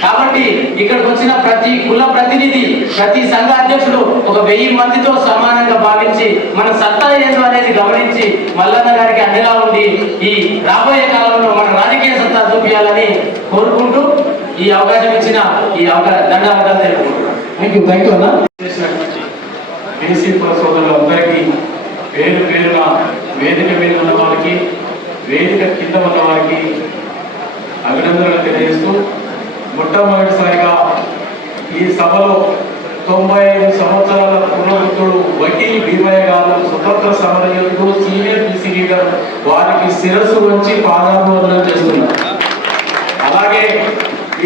కాబట్టి ఇక్కడికి వచ్చిన ప్రతి కుల ప్రతినిధి, ప్రతి సంఘ అధ్యక్షుడు ఒక 1000 మందితో సమానంగా భావించి మన సత్తా ఏందో అనేది గమనించి మల్లన్న గారికి అండగా ఉండి ఈ రాబోయే కాలంలో మన రాజకీయ సత్తా చూపించాలని కోరుకుంటూ ఈ అవకాశం ఇచ్చిన ధన్యవాదాలు తెలుపుకుంటున్నాను. థ్యాంక్ యూ అన్న. బీసీ కుల సోదరులందరికీ పేరున వేదిక మీద ఉన్న వారికి, వేదిక కింద ఉన్న వారికి అభినందనలు తెలియజేస్తూ, మొట్టమొదటిసారిగా ఈ సభలో 95 సంవత్సరాల పూర్వవృద్ధుడు వకీల్ భీమయ్య గారు, స్వతంత్ర సమరయోధుడు, సీనియర్ బీసీ లీడర్, వారికి శిరస్సు వచ్చి పాదాభివందనం చేస్తున్నారు. అలాగే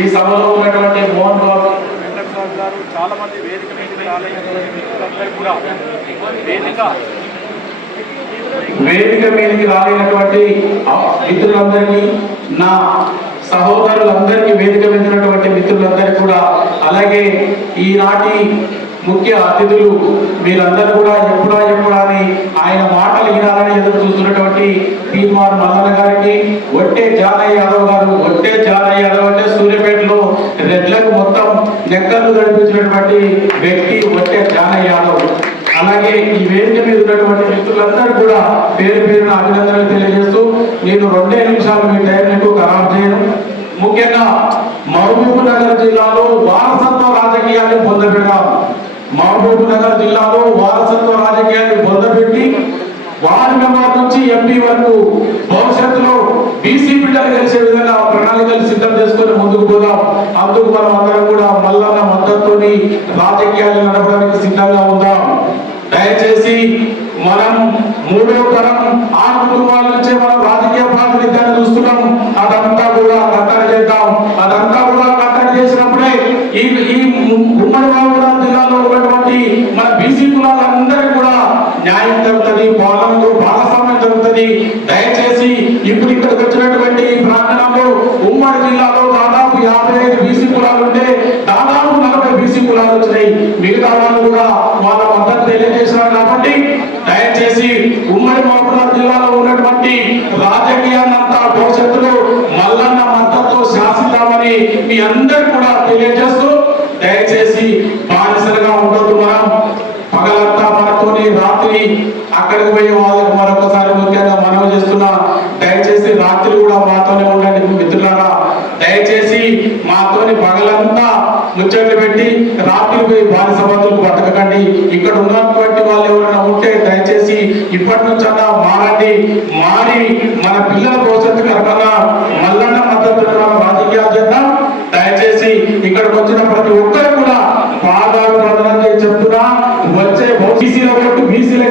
ఈ సభలో ఉన్నటువంటి మోహన్ బాబు గారు, చాలా మంది వేదిక మీదకి రాలేనటువంటి మిత్రులందరికీ, నా సహోదరులందరికీ, వేదిక మీద మిత్రులందరికీ కూడా, అలాగే ఈనాటి ముఖ్య అతిథులు మీరందరూ కూడా ఎప్పుడా అని ఆయన మాటలు వినాలని ఎదురు చూస్తున్నటువంటి తీర్మాన్ మల్లన్న గారికి, ఒట్టే జానయ్య యాదవ్ గారు. ఒట్టే జానయ్య యాదవ్ అంటే సూర్యాపేటలో రెడ్లకు మొత్తం నెక్కలు గడిపించినటువంటి వ్యక్తి ఒట్టే జానయ్య యాదవ్. అలాగే ఈ వేదిక మీద ఉన్నటువంటి మిత్రులందరూ కూడా పేరున అభినందనలు తెలియజేస్తూ, నేను 2 నిమిషాలు మీ టైం ఎక్కువ ఖరాబ్ చేయను. ముఖ్యంగా మహబూబ్ నగర్ జిల్లాలో వారసత్వ రాజకీయాన్ని పొందబెడదాం. మహబూబ్ నగర్ జిల్లాలో వారసత్వ రాజకీయాన్ని పొందబెట్టి వార్డు మెంబర్ నుంచి ఎంపీ వరకు భవిష్యత్తులో బీసీ బిడ్డలు గెలిచే విధంగా ప్రణాళికలు సిద్ధం చేసుకొని ముందుకు పోదాం. అందుకు మనం అందరం కూడా మల్లన్న మద్దతుతోని రాజకీయాలు నడపడానికి సిద్ధంగా ఉందాం. దయచేసి మనం 3వ తరం 6 కుటుంబాల నుంచే మనం రాజకీయ ప్రాతినిధ్యాన్ని చూస్తున్నాం. అదంతా కూడా కట్టడి చేద్దాం. అదంతా కూడా కట్టడి చేసినప్పుడే ఈ ఉమ్మడి మహబూబ్నగర్ జిల్లాలో ఉన్నటువంటి మన బీసీ కులాలందరికీ కూడా న్యాయం జరుగుతుంది, పాలనలో భాగస్వామ్యం జరుగుతుంది. దయచేసి ఇప్పుడు ఇక్కడికి వచ్చినటువంటి ప్రాంగణంలో ఉమ్మడి జిల్లాలో దాదాపు 55 బీసీ కులాలు ఉంటే దాదాపు 40 బీసీ కులాలు వచ్చినాయి. మిగతా వాళ్ళు కూడా వాళ్ళ మద్దతు తెలియజేసినారు. కాబట్టి దయచేసి ఉమ్మడి మహబూబ్నగర్ జిల్లాలో ఉన్నటువంటి రాజకీయాన్నంతా భవిష్యత్తులో మల్లన్న మద్దతుతో శాసిద్దామని మీ అందరు కూడా తెలియజేస్తూ, దయచేసి బానిసలుగా ఉండొద్దు. మనం పగలంతా మనతోని, రాత్రి అక్కడికి పోయే వాళ్ళకు మరొకసారి ముఖ్యంగా మనవి చేస్తున్నా, దయచేసి రాత్రి కూడా మాతోనే ఉండండి మిత్రులారా. దయచేసి మాతోని పగలంతా ముచ్చట్లు పెట్టి రాత్రి పోయి బానిస బతులకు బతకకండి. ఇక్కడ ఉన్నటువంటి వాళ్ళు ఎవరైనా ఉంటే దయచేసి ఇప్పటి నుంచన్నా మారండి. మారి మన పిల్లల భవిష్యత్తు కనుకన్నా మల్లన్న మద్దతు రాజకీయాలు చేద్దాం. దయచేసి ఇక్కడికి వచ్చిన ప్రతి ఒక్కరు కూడా పాదాభివందనం చేసి చెప్తున్నా, వచ్చే బీసీల ఓటు బీసీల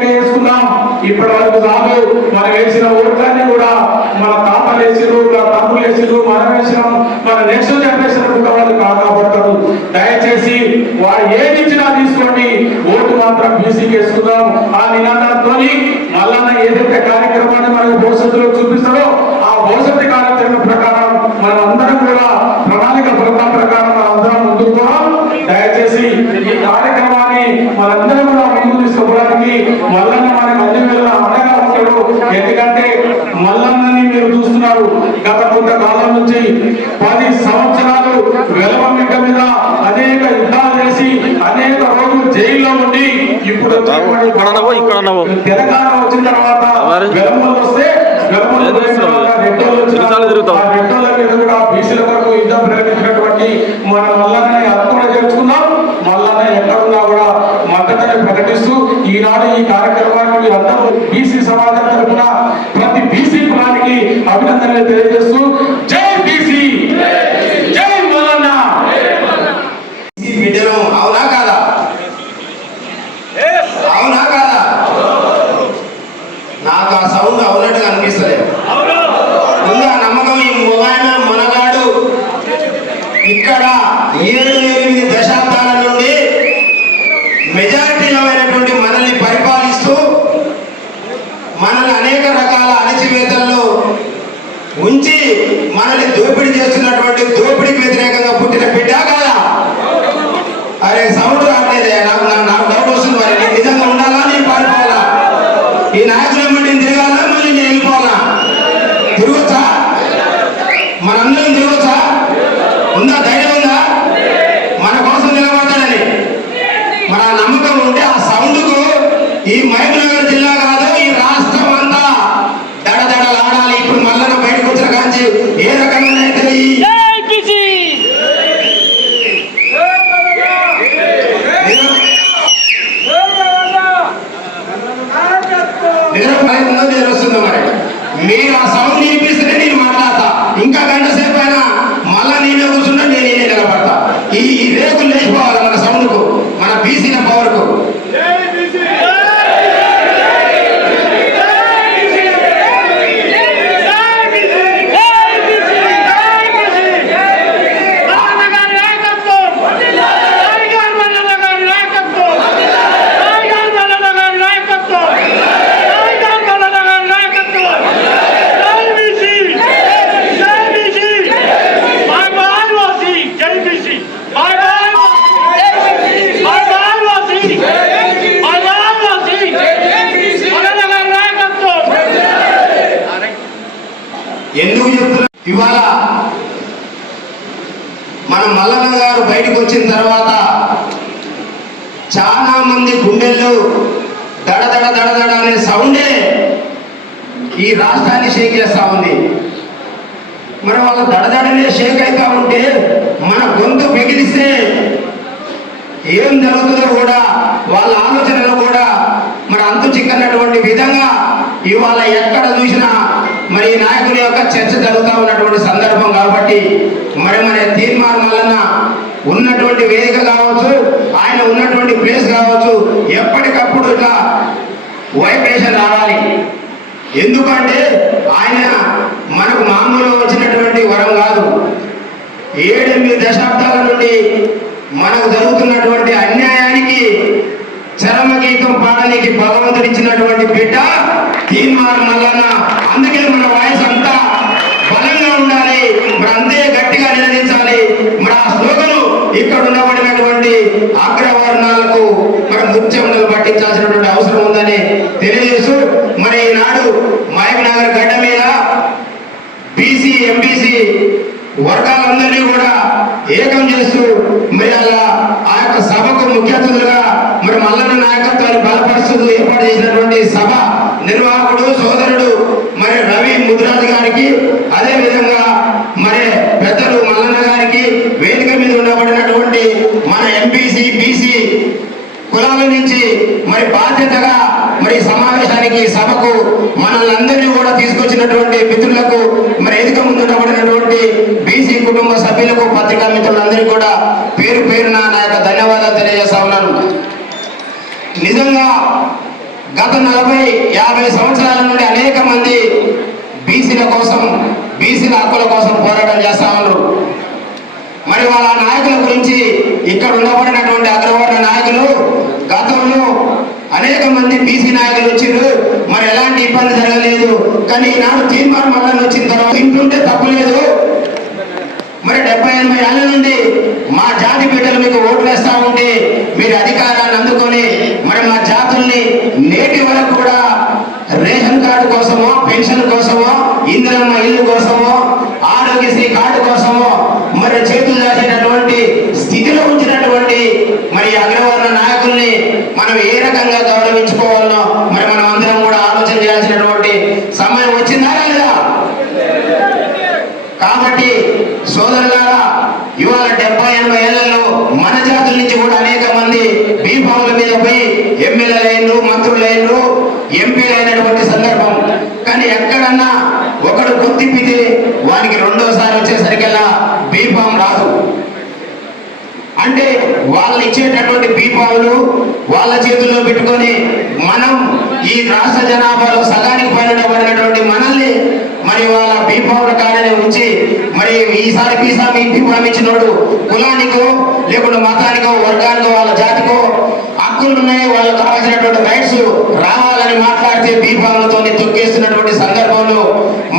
సంపాదించినాం, మన నెక్స్ట్ జనరేషన్ కూడా వాళ్ళు కాపాడతారు. దయచేసి వాడు ఏమి ఇచ్చినా తీసుకోండి, ఓటు మాత్రం బీసీకి వేసుకుందాం. ఆ నినాదంతో మల్లన్న ఏదైతే కార్యక్రమాన్ని మనకు భవిష్యత్తులో చూపిస్తారో ఆ భవిష్యత్తు కార్యక్రమం ప్రకారం మనం అందరం కూడా ప్రణాళిక ప్రకారం మనం అందరం ముందుకు పోదాం. దయచేసి ఈ కార్యక్రమాన్ని మనందరం కూడా ముందుకు తీసుకోవడానికి మల్లన్న మనకు అన్ని వేళ అండగా ఉంటాడు. ఎందుకంటే మల్లన్నని మీరు చూస్తున్నారు, గత కొంతకాలం నుంచి 10 సంవత్సరాలు వెలవమిక మీద అనేక యుద్ధాలు చేసి అనేక రోజులు జైల్లో ఉండి ఇప్పుడు తెలంగాణ వచ్చిన తర్వాత వెలమలు వస్తే రెడ్డోల మీద కూడా బీసీల వరకు యుద్ధం ప్రకటించినటువంటి మన మల్లన్నని అక్కడ చేర్చుకున్నాం. మల్లన్న ఎక్కడున్నా కూడా మద్దతుని ప్రకటిస్తూ ఈనాడు ఈ కార్యక్రమానికి అందరూ బీసీ సమాజం తరఫున ప్రతి బీసీ కులానికి అభినందనలు తెలియజేస్తూ జై బీసీ, జై మల్లన్న. అవునా కాదా? అవునా కాదా? నాకు ఆ సౌండ్ అవునట్టుగా అనిపిస్తలేదు. ముందు ఆ నమ్మకం ఈ మొనగాడు ఇక్కడ 7-8 దశాబ్దాల నుండి మెజారిటీమైనటువంటి మనల్ని పరిపాలిస్తూ మనల్ని అనేక రకాల అణచివేతల్లో ఉంచి మనల్ని దోపిడీ చేస్తున్నటువంటి దోపిడీకి వ్యతిరేకంగా పుట్టిన బిడ్డ కాదా? అరే సౌండ్ రావట్లేదే, నాకు డౌట్ వస్తుంది. మరి నేను నిజంగా ఉండాలా, నేను పారిపోవాలా? ఈ నాయకులు ఏమంటే తిరగాలా, మళ్ళీ నేను వెళ్ళిపోవాలా? తిరగొచ్చా? మనందరం తిరగొచ్చా? ఉందా? ధైర్యం ఉందా? మన కోసం నిలబడతాడని మన నమ్మకం ఉంటే ఆ సౌండ్కు ఈ మహబూబ్నగర్ జిల్లా కాదు, ఈ రాష్ట్రం అంతా దడదడలాడాలి. ఇప్పుడు మల్లన్న బయటకు వచ్చిన కాంచి ఏ రకంగా అయితే వస్తుందో మరి మీరు ఆ సౌండ్ వినిపిస్తేనే నేను మాట్లాడతా. ఇంకా గంట సేపు అయినా మళ్ళా నేనే కూర్చుంటా, నేనే నిలబడతా. ఈ రేకులు లేచిపోవాలి మన సౌండ్కు, మన బీసీల పవర్కు. ఎందుకు చెప్తున్నా? ఇవాళ మన మల్లన్న గారు బయటకు వచ్చిన తర్వాత చాలా మంది గుండెల్లో దడదడ దడదడ అనే సౌండే ఈ రాష్ట్రాన్ని షేక్ చేస్తా ఉంది. మరి వాళ్ళ దడదడనే షేక్ అవుతా ఉంటే మన గొంతు పెగిలిస్తే ఏం జరుగుతుందో కూడా వాళ్ళ ఆలోచనలు కూడా మరి అంతు చిక్కనటువంటి విధంగా ఇవాళ ఎక్కడ చూసినా మరి నాయకుల యొక్క చర్చ జరుగుతూ ఉన్నటువంటి సందర్భం కాబట్టి మరి మన తీర్మానం వలన ఉన్నటువంటి వేదిక కావచ్చు, ఆయన ఉన్నటువంటి ప్లేస్ కావచ్చు, ఎప్పటికప్పుడు ఇట్లా వైబ్రేషన్ రావాలి. ఎందుకంటే ఆయన మనకు మామూలుగా వచ్చినటువంటి వరం కాదు. 7-8 దశాబ్దాల నుండి మనకు జరుగుతున్నటువంటి అన్యాయానికి చరమగీతం పాడడానికి భగవంతుడు ఇచ్చినటువంటి బిడ్డ తీర్మానం మల్లన్న. అందుకే మన వాయిస్ అంతా బలంగా ఉండాలి, మరి అంతే గట్టిగా నిలదించాలి. మరి ఆ స్లోగను ఇక్కడ ఉండబడినటువంటి అగ్రవర్ణాలకు మరి ముత్యములు పట్టించాల్సినటువంటి అవసరం ఉందని తెలియజేస్తూ మరి ఈనాడు మహబూబ్నగర్ గడ్డ మీద బీసీ ఎంబీసీ వర్గాలందరినీ కూడా ఏకం చేస్తూ మరి అలా ఆ యొక్క సభకు ముఖ్య అతిథులుగా మరి మల్లన్న నాయకత్వాన్ని బలపరుస్తూ ఏర్పాటు చేసినటువంటి సభ నిర్వాహకుడు సోదరుడు మరి రవి ముద్రాజ్ గారికి, అదే విధంగా మరి పెద్దలు మల్లన్న గారికి, వేదిక మీద ఉండబడినటువంటి మన ఎంపీసీ బీసీ కులాల నుంచి మరి బాధ్యతగా మరి సమావేశానికి సభకు మనల్ని అందరినీ కూడా తీసుకొచ్చినటువంటి మిత్రులకు, మరి వేదిక ముందు ఉండబడినటువంటి బీసీ కుటుంబ సభ్యులకు, పత్రికా మిత్రులందరికీ కూడా పేరు పేరున నా యొక్క ధన్యవాదాలు తెలియజేస్తా ఉన్నాను. నిజంగా గత 40-50 సంవత్సరాల నుండి అనేక మంది బీసీల కోసం బీసీల హక్కుల కోసం పోరాటం చేస్తా ఉన్నారు. మరి వాళ్ళ నాయకుల గురించి ఇక్కడ ఉండబడినటువంటి అగ్రవర్ణ నాయకులు గతంలో అనేక మంది బీసీ నాయకులు వచ్చిండ్రు, మరి ఎలాంటి ఇబ్బంది జరగలేదు. కానీ ఈనాడు తీర్మానం మళ్ళీ వచ్చిన తర్వాత ఇంటుంటే తప్పలేదు. మరి 70-80 ఏళ్ళ నుండి మా జాతి బిడ్డలు మీకు ఓట్లు వేస్తా ఉంటే మీరు అధికారాన్ని అందుకొని మరి మా జాతుల్ని నేటి వరకు కూడా రేషన్ కార్డు కోసమో, పెన్షన్ కోసమో, ఇందిరమ్మ ఇల్లు కోసమో, ఆరోగ్యశ్రీ కార్డు కోసమో మరి చేతులు దాచేటటువంటి స్థితిలో ఉంచినటువంటి మరి అగ్రవర్ణ నాయకుల్ని మనం ఏ రకంగా గౌరవించుకోవాలనో మరి మనం అందరం కూడా ఆలోచన చేయాల్సినటువంటి సమయం వచ్చిందా లేదా? కాబట్టి సోదరులారా, ఇవాళ 70-80 ఏళ్లలో మన జాతుల నుంచి కూడా అనేక మంది బీఫాముల మీద పోయి ఎమ్మెల్యేలైనరు, మంత్రులైనరు, ఎంపీలు అయినటువంటి సందర్భం. కానీ ఎక్కడన్నా ఒకడు గుర్తిప్పితే వానికి రెండోసారి వచ్చేసరికల్లా బీఫామ్ రాదు. అంటే వాళ్ళు ఇచ్చేటటువంటి బీఫాములు వాళ్ళ చేతుల్లో పెట్టుకొని మనం ఈ రాష్ట్ర జనాభాలో సగానికి పైనటువంటి మనల్ని మరి వాళ్ళ బీఫాముల కాడనే ఉంచి మరి ఈసారి బీఫామ్ ఇచ్చినోడు కులానికో లేకుంటే మతానికో వర్గానికో వాళ్ళ జాతికో హక్కులు ఉన్నాయి, వాళ్ళకు కావాల్సినటువంటి రైట్స్ రావాలని మాట్లాడితే బీఫాములతో తొక్కేస్తున్నటువంటి సందర్భంలో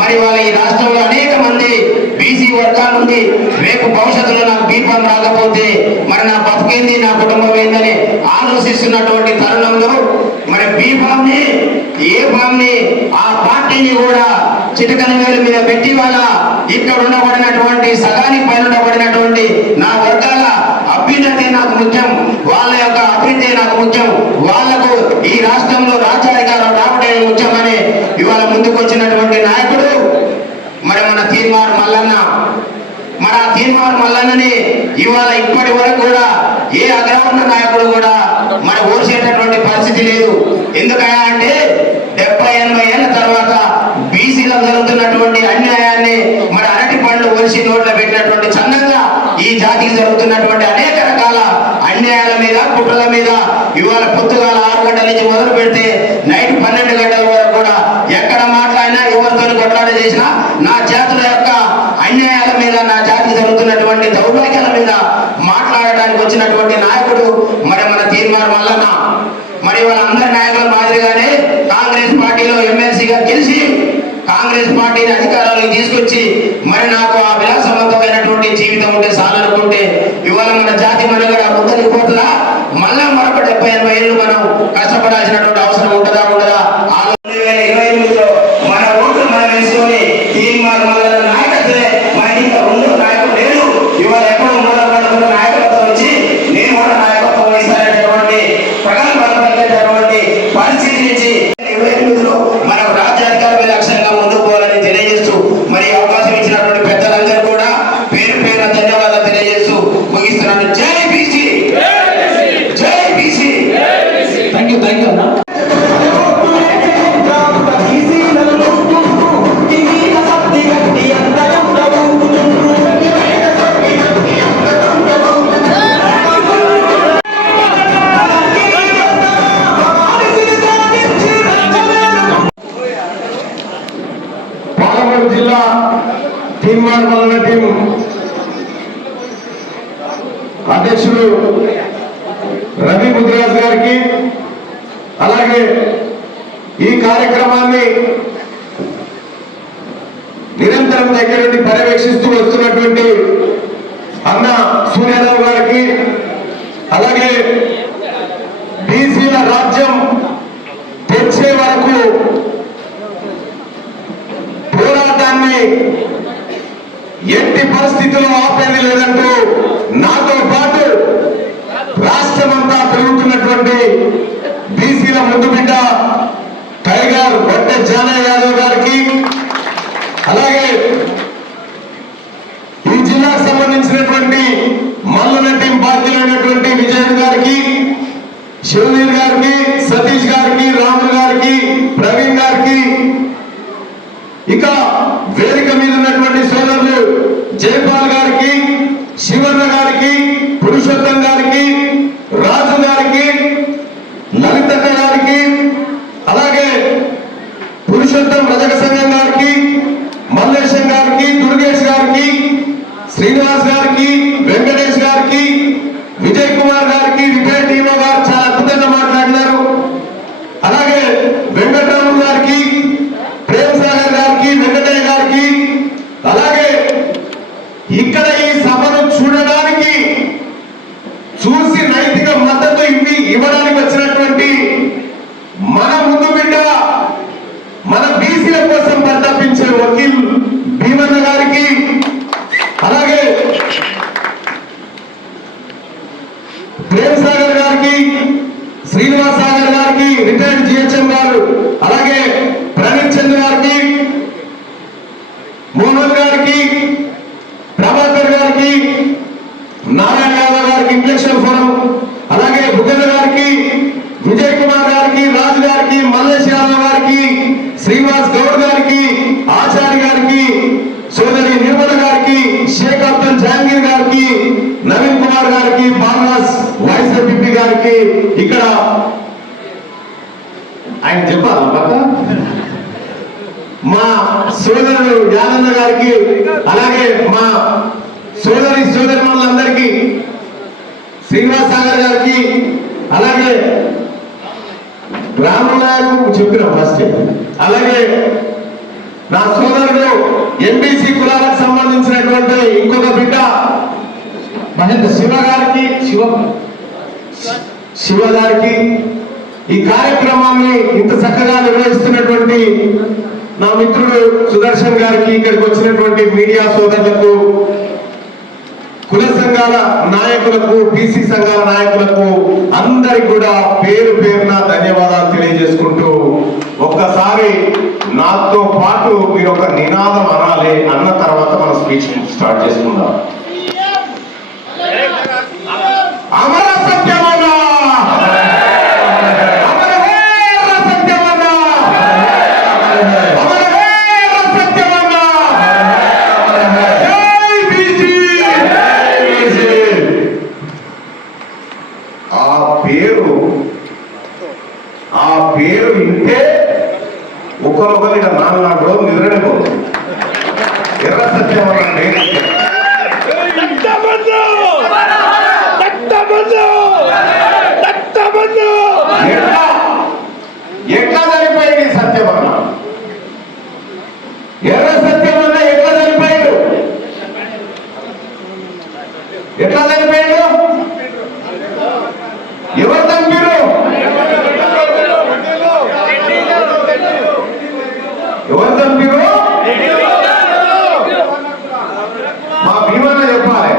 మరి వాళ్ళ ఈ రాష్ట్రంలో అనేక మంది బీసీ వర్గాల నుండి రేపు భవిష్యత్తులో నాకు బీఫామ్ రాకపోతే మరి నా బతుకేంది, నా కుటుంబం ఏందని ఆలోచిస్తున్నటువంటి తరుణంలో మరి బీఫామ్ ని ఏ ఫామ్ ని ఆ పార్టీని కూడా చిటికల వేల మీద పెట్టి వాళ్ళ ఇక్కడ ఉండబడినటువంటి సగానికి పైన ఉండబడినటువంటి నా వర్గాల అభ్యున్నతి నాకు ముఖ్యం, వాళ్ళ యొక్క అభివృద్ధి నాకు ముఖ్యం, వాళ్లకు ఈ రాష్ట్రంలో రాజ్యాధికారం రావడమే ముఖ్యమని ఇవాళ ముందుకు వచ్చినటువంటి నాయకుడు మరి మన తీర్మార్ మల్లన్న. మరి ఆ తీర్మార్ మల్లన్నని ఇవాళ ఇప్పటి వరకు కూడా ఏ అగ్రవర్ణ నాయకుడు కూడా మరి ఓర్చేటటువంటి పరిస్థితి లేదు. ఎందుకయా అంటే 70-80 ఏళ్ల తర్వాత బీసీలో జరుగుతున్నటువంటి అన్యాయాన్ని మరి అరటి పండ్లు ఒలిసి నోట్లో పెట్టినటువంటి చందంగా ఈ జాతికి జరుగుతున్నటువంటి అనేక రకాల అన్యాయాల మీద, కుట్రల మీద ఇవాళ పొద్దుగాల 6 గంటల నుంచి మొదలు పెడితే నైట్ 12 గంటల వరకు కూడా ఎక్కడ మాట్లాడినా ఎవరితో కొట్లాట చేసినా నా జాతుల యొక్క అన్యాయాల మీద, నా జాతికి జరుగుతున్నటువంటి దౌర్భాగ్యాల మీద మాట్లాడడానికి వచ్చినటువంటి నాయకుడు మరి మన తీర్మార్ మల్లన్న. మరి వాళ్ళందరి నాయకుల మాదిరిగానే కాంగ్రెస్ పార్టీలో ఎమ్మెల్సీగా గెలిచి కాంగ్రెస్ పార్టీని అధికారంలోకి తీసుకొచ్చి మరి నాకు ఆ విలాసవంతమైనటువంటి జీవితం ఉంటే చాలనుకుంటే ఇవాళ మన జాతి మనుగడ ముందరికి పోతుందా? మళ్ళా మరొక 70-80 ఏళ్ళు మనం కష్టపడాల్సినటువంటి అవసరం ఉంటుందా? 2028లో మన ఓట్లు మనం వేసుకొని తీర్మార్ మల్లన్న నాయకత్వే మరి ఇంకా రెండో నాయకుడు లేదు. ఇవాళ ఎప్పుడు మూడో నాయకత్వం వచ్చి నేను కూడా నాయకత్వం వహిస్తానటువంటి ప్రగల్భాలైనటువంటి పరిస్థితి నుంచి 2028లో మనం రాజ్యాధికారమే లక్ష్యంగా ముందుకు పోవాలని తెలియజేస్తూ మరి అవకాశం ఇచ్చినటువంటి పెద్దలందరూ కూడా పేరు పేరున ధన్యవాదాలు తెలియజేస్తూ ముగిస్తున్నాను. జై బీసీ, జై బీసీ. థ్యాంక్ యూ అన్న. పాలమూరు జిల్లా తీర్మార్ మల్లన్న టీం అధ్యక్షుడు రవి ముద్రాజ్ గారికి, అలాగే ఈ కార్యక్రమాన్ని నిరంతరం దగ్గర నుండి పర్యవేక్షిస్తూ వస్తున్నటువంటి అన్న సూర్యారావు గారికి, అలాగే బీసీల రాజ్యం తెచ్చే వరకు పోరాటాన్ని ఎట్టి పరిస్థితుల్లో ఆపేది లేదంటూ నాతో పాటు రాష్ట్రమంతా పెరుగుతున్నటువంటి బీసీల ముందు బిడ్డ టైగర్ వడ్డే జానయ్య యాదవ్ గారికి, అలాగే ఈ జిల్లాకు సంబంధించినటువంటి మల్లన్న టీం బాధ్యులైనటువంటి విజయన్ గారికి, శివనీర్ గారికి, సతీష్ గారికి, రాములు గారికి, ప్రవీణ్ గారికి, ఇక వేదిక మీద ఉన్నటువంటి సోదరులు జయపాల్ గారికి, శివన్న గారికి, పురుషోత్తం గారికి, రాజు గారికి, లలితక్క గారికి, అలాగే పురుషోత్తం రజక సంఘం గారికి, మల్లేశం గారికి, శ్రీనివాస్ గారికి, వెంకటేష్ గారికి, విజయ్ కుమార్ గారికి, రిటైర్డ్ టీమో గారు చాలా అద్భుతంగా మాట్లాడినారు. అలాగే వెంకటరాము గారికి, ప్రేమ్ సాగర్ గారికి, వెంకటయ్య గారికి, అలాగే ఇక్కడ ఈ సభను చూడడానికి చూసి నైతిక మద్దతు ఇవ్వడానికి వచ్చినటువంటి మన ముందు బిడ్డ, మన బీసీల కోసం పరితపించే వకీల్ భీమన్న గారికి, అలాగే ప్రేమ్ సాగర్ గారికి, శ్రీనివాస్ సాగర్ గారికి, రిటైర్డ్ జిహెచ్ఎం గారు, అలాగే ప్రణీత్ చంద్ర గారికి, మోహన్ గారికి, ప్రభాకర్ గారికి, నారాయణ యాదవ్ గారికి, ఇంటలెక్చువల్ ఫోరం, అలాగే బుగ్గన్న గారికి, విజయ్ కుమార్ గారికి, రాజు గారికి, మల్లేష్ యాదవ్ గారికి, శ్రీనివాస్ గౌడ్ గారికి, ఆచార్య గారికి, సోదరి నిర్మల గారికి, షేక్ అబ్దుల్ జహాంగీర్ గారికి, నవీన్ కుమార్ గారికి, బాలరాజ్ వైస్ ఎంపీ గారికి, ఇక్కడ ఆయన చెప్పాలా పక్క మా సోదరుడు యాదన్న గారికి, అలాగే మా సోదరిమణులందరికీ, శ్రీనివాస్ సాగర్ గారికి, అలాగే రామనాయకు చెప్పిన ఫస్ట్, అలాగే నా సోదరుడు ఎంబీసీ కులాలకు సంబంధించినటువంటి ఇంకొక బిడ్డ మహేంద్ర శివ గారికి, ఈ కార్యక్రమాన్ని ఇంత చక్కగా నిర్వహిస్తున్నటువంటి నా మిత్రుడు సుదర్శన్ గారికి, ఇక్కడికి వచ్చినటువంటి మీడియా సోదరులకు, కుల సంఘాల నాయకులకు, బీసీ సంఘాల నాయకులకు అందరికి కూడా పేరు పేరున ధన్యవాదాలు తెలియజేసుకుంటూ, ఒక్కసారి నాతో పాటు మీరు ఒక నినాదం అనాలి. అన్న తర్వాత మన స్పీచ్ స్టార్ట్ చేసుకుందాం. అమర సత్యమన్న, అమర వీర సత్యమన్న, అమర వీర సత్యమన్న, జై బీసీ. ఆ పేరు వింటే ఒకరొకరు ఇక 4 రోజులు నిద్రనే పోతుంది. ఎర్ర సత్యమన్న ఎట్లా చనిపోయింది సత్యమన్న? ఎర్ర సత్యమన్న ఎట్లా చనిపోయాడు? ఎట్లా చనిపోయాడు? ఎవరు చంపారు? ఎవరు చంపారు? మా భీమన్న చెప్పాలి.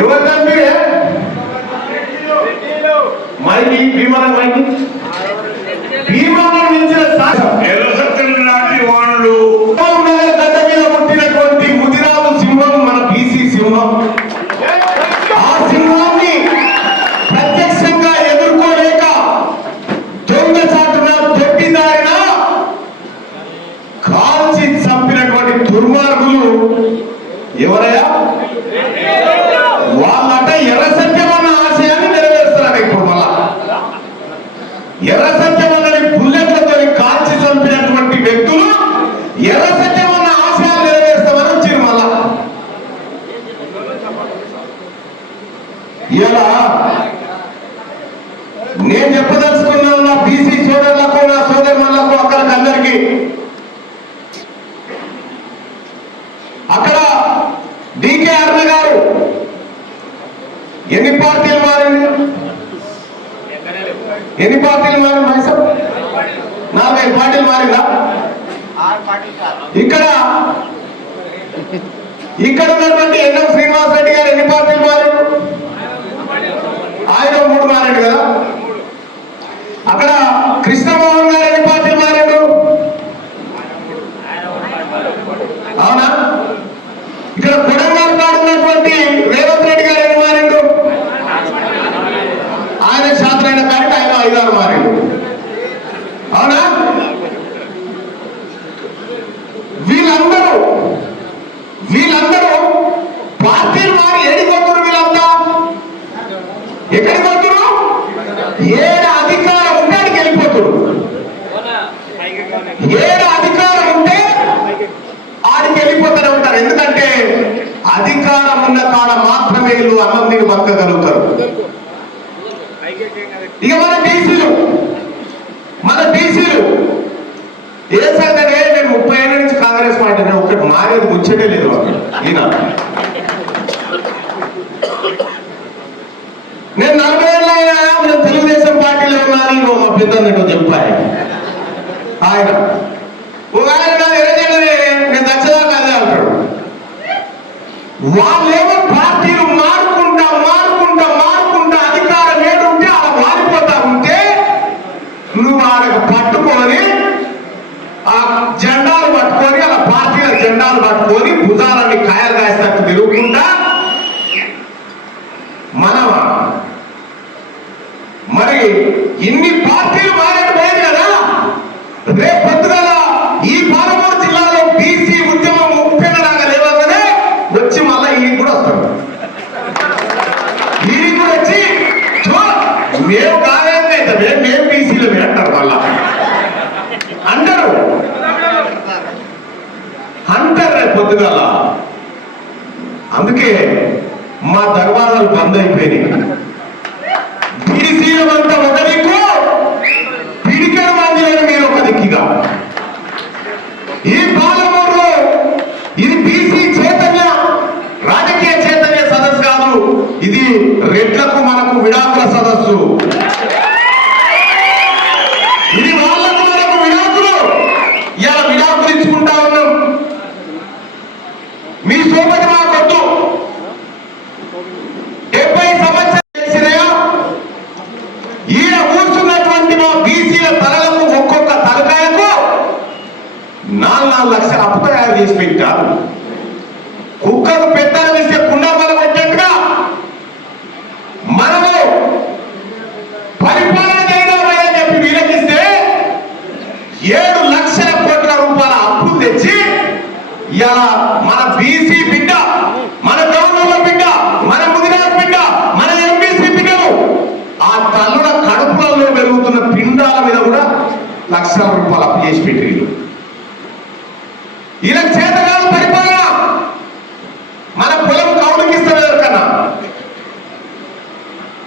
ఎవరు చంపిరే? మైకి భీమన్న, మైకి భీమన్న మించిన వాళ్ళు గడ్డ మీద పుట్టినటువంటి ముదిరాజు సింహం మన బీసీ సింహం. ఆ సింహాన్ని ప్రత్యక్షంగా ఎదుర్కోలేక దొంగచాటున దొడ్డిదారిన కాల్చి చంపినటువంటి దుర్మార్గులు ఎవరయ్యా? వాళ్ళట ఎర్ర సత్యమన్న ఆశయాన్ని నెరవేరుస్తున్నారు. ఇప్పుడు మళ్ళా ఎర్ర సత్యమన్నని బుల్లెట్లతో కాల్చి చంపినటువంటి వ్యక్తులు ఎర్ర సత్యమన్న ఆశయాన్ని నెరవేరుస్తామని వచ్చారు. మళ్ళా ఇలా నేను చెప్పదలుచుకున్నాను నా బీసీ సోదరులకు, నా సోదరులకు, అక్కడికి అందరికీ. అక్కడ డికే అరుణ గారు ఎన్ని పార్టీలు మారింది? ఎన్ని పార్టీలు మారింది? 4-5 పార్టీలు మారిందా? ఇక్కడ ఉన్నటువంటి ఎన్ఎం శ్రీనివాస్ రెడ్డి గారు ఎన్ని పార్టీలు మారారు? ఆయన 3 మారాడు కదా. అక్కడ కృష్ణమోహన్ గారు ఎన్ని పార్టీలు మారాడు? అవునా? ఇక్కడ కొడంగల్ ఉన్నటువంటి రేవంత్ రెడ్డి గారు ఎన్ని మారాడు? ఆయన శాస్త్రైన కాడికి ఆయన 5-6 మారాడు. అవునా? వీళ్ళందరూ పార్టీలు మారి ఏడిపోతున్నారు. వీళ్ళంతా ఎక్కడికి పోతున్నారు? ఏడ అధికారం ఉంటే అడికి వెళ్ళిపోతున్నారు. ఏడ అధికారం ఉంటే ఆడికి వెళ్ళిపోతూనే ఉంటారు. ఎందుకంటే అన్నం తిని బతకగలుగుతారు. ఇక మన బీసీలు ఏ సంగతి, నేను 30 ఏళ్ళ నుంచి కాంగ్రెస్ పార్టీ ఒకటి మారేది ముచ్చటే లేదు ఈయన. నేను 40 ఏళ్ళ నేను తెలుగుదేశం పార్టీలో ఉన్నాను మా పెద్దన్నట్టు చెప్పాలి ఆయన. ఒక ఆయన నేను దచ్చదాకా అదే అంటాడు. వాళ్ళేమో పార్టీలు మారుకుంటా అధికారం ఏడుంటే అలా మారిపోతా ఉంటే నువ్వు వాళ్ళకి పట్టుకొని ఆ జెండాలు పట్టుకొని అలా పార్టీల జెండాలు పట్టుకొని భుజాలని కాయలు కాసినట్టు తిరుగుకుంటా మనమా మరి ఇన్ని పార్టీలు మారకపోయింది కదా. రేపు పొద్దుగల ఈ పాలమూరు జిల్లాలో బీసీ ఉద్యమం ముప్పెనలాగా లేవగానే వచ్చి మళ్ళా ఈయన కూడా వస్తాడు. ఈయన కూడా వచ్చి మేము కాలేజీ అయితే మేము బీసీలు అంటారు. మళ్ళా అంటారు రేపు పొద్దుగల. అందుకే మా దర్వాజాలు బంద్ అయిపోయినాయి. బీసీలంతా ఒక దిక్కు, పిడికెడ మందిని మీరు ఒక దిక్కుగా. ఈ పాలమూరులో ఇది బీసీ చైతన్య రాజకీయ చైతన్య సదస్సు కాదు, ఇది రెడ్లకు మనకు విడాకుల సదస్సు. ఇది వాళ్ళకు మనకు విడాకులు. ఇలా విడాకులు ఇచ్చుకుంటా ఉన్నాం. మీ సోపతి మాకొద్దు. 70 సంవత్సరాలు చేసినాయో ఈయన కూర్చున్నటువంటి మా బీసీల తలలకు ఒక్కొక్క తలకాయకు 4 లక్షల అప్పు తయారు చేసి పెట్టారు. కుక్కకు పెత్తనం ఇస్తే కుండబల పెట్టేట్టుగా మనము పరిపాలన చేయడం చెప్పి వీలకిస్తే 7 లక్షల కోట్ల రూపాయల అప్పులు తెచ్చి ఇలా మన బీసీ బిడ్డ, మన గౌరవ బిడ్డ, మన ముదిరాజ్ బిడ్డ, మన ఎంబీసీ బిడ్డలు ఆ తల్లుల కడుపులలో పెరుగుతున్న పిండాల మీద కూడా లక్షల రూపాయలు అప్పు చేసి పెట్టిరు. ఇలా చేతగాదు పరిపాలన. మన పొలం కౌలుకి ఇస్తారు ఎవరికన్నా,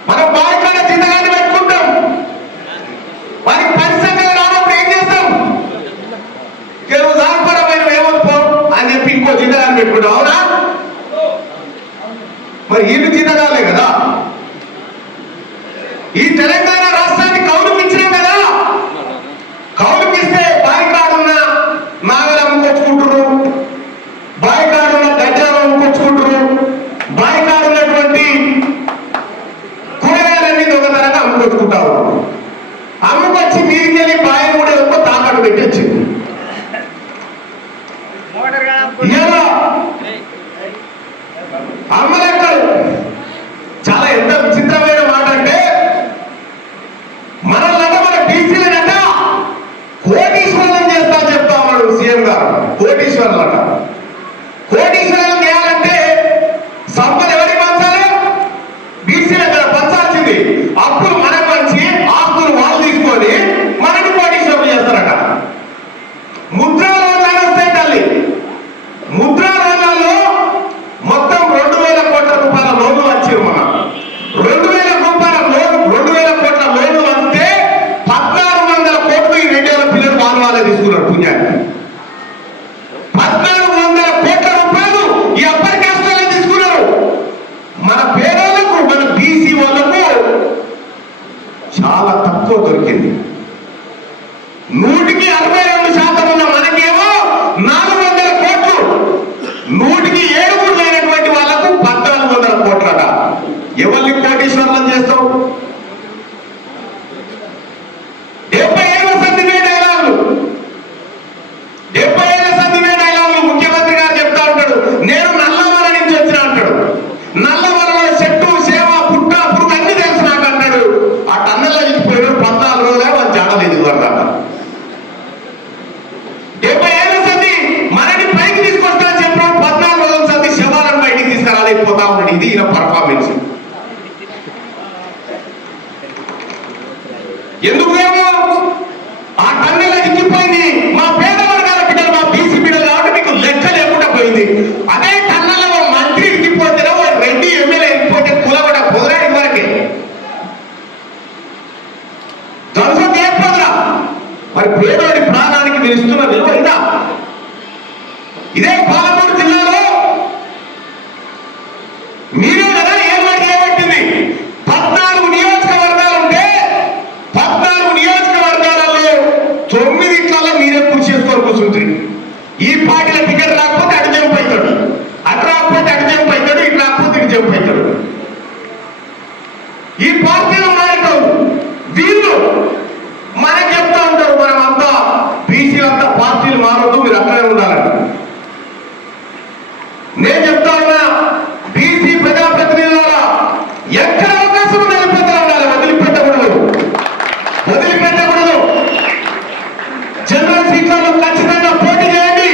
మనం బాయికాడ జీతగాన్ని పెట్టుకుంటాం. వారికి పరిశ్రమలు రానప్పుడు ఏం చేస్తాం? కేవలం దానిపరమైన ఏమనుకో అని చెప్పి ఇంకో జీతగాన్ని పెట్టుకుంటాం. అవునా? మరి వీళ్ళు జీతగాలే కదా. ఈ తెలంగాణ రాష్ట్రాన్ని కౌలుకి ఇచ్చినాం కదా. కౌలుకి ఇస్తే బాయికాడున్న నాగలు అమ్ముకొచ్చుకుంటారు, బాయికాడున్న గడ్డలు అమ్ముకొచ్చుకుంటారు, బాయికాడున్నటువంటి కూరగాయలన్నీ దొంగతనంగా అమ్ముకొచ్చుకుంటారు. అమ్ముకొచ్చి మీరికి వెళ్ళి బాయి కూడా ఎక్కువ తాకట్టు పెట్టచ్చు. అమ్మలెక్కడు చాలా ఎంత విచిత్రమైన మాట అంటే, మనల్ని మన బీసీలనట కోటీశ్వరులను చేస్తా చెప్తా ఉన్నాడు సీఎం గారు. కోటీశ్వరులట. కోటీశ్వరులను చేయాలంటే సంపద ఎవరికి పంచాలి? బీసీల మీద పంచాల్సింది. అప్పులు మనకు పంచి ఆస్తులు వాళ్ళు తీసుకొని మనకి కోటీశ్వరులు చేస్తారట. ముద్రా లోన్లు వస్తాయి తల్లి. ముద్రా లోన్లలో మొత్తం 2,000 కోట్ల రూపాయల లోన్లు వచ్చారు. మనం 2,000 కోట్ల లోన్లు వస్తే 1,400 కోట్లు ఈ 2 ఏళ్ల పిల్లలు వాళ్ళే తీసుకున్నారు పుణ్యాన్ని. 1,400 కోట్ల రూపాయలు ఈ అప్పర్ కాస్ట్ వాళ్ళే తీసుకున్నారు. మన పేదలకు, మన బీసీ వాళ్ళకు చాలా తక్కువ దొరికింది. 100కి 62% ఉన్న మనకేమో 400 కోట్లు, 100కి 7 లేనటువంటి వాళ్ళకు 1,400 కోట్లట. ఎవరిని కోటీశ్వరులను చేస్తావు? 70 ఏళ్ల సంధివే డైలాగులు. 70 ఏళ్ల సంధివే డైలాగులు. ముఖ్యమంత్రి గారు చెప్తా ఉంటాడు, నేను నల్లవల నుంచి వచ్చిన అంటాడు. నల్లవలలో చెట్టు, సేవ, పుట్ట, పురుగు అన్ని తెలుసు నాకు అంటాడు. ఆ టన్నెల్లో ఇచ్చిపోయాడు. 14 రోజులే వాళ్ళు జాడలేదు అన్నమాట. 70 ఏళ్ల సంధి మనని పైకి తీసుకొస్తా చెప్పాడు. 14 రోజుల సంధి శవాలను బయటికి తీసుకురాలేకపోతా ఉన్నాడు. ఇది ఈయన పర్ఫార్మెన్స్. మీరే కదా ఏమట్టింది 14 నియోజకవర్గాలు ఉంటే 14 నియోజకవర్గాలలో 9 మీరే కృషి చేసుకొని కూర్చుంటుంది. ఈ పార్టీల టికెట్ రాకపోతే అటు జంప్ అవుతాడు, అటు రాకపోతే అటు జంప్ అవుతాడు, ఇటు రాకపోతే ఇటు జంప్ అవుతాడు. ఈ పార్టీలు మారటం వీళ్ళు మనకి చెప్తా ఉంటారు, మనం అంతా బీసీలంతా పార్టీలు మారొద్దు, మీరు అక్కడే ఉండాలని. నేను చెప్తా ఉన్నా, బీసీ ప్రజాప్రతినిధుల ఎక్కడ అవకాశం నిలబెట్టా ఉండాలి, వదిలిపెట్టకూడదు. జనరల్ సీట్లలో ఖచ్చితంగా పోటీ చేయండి.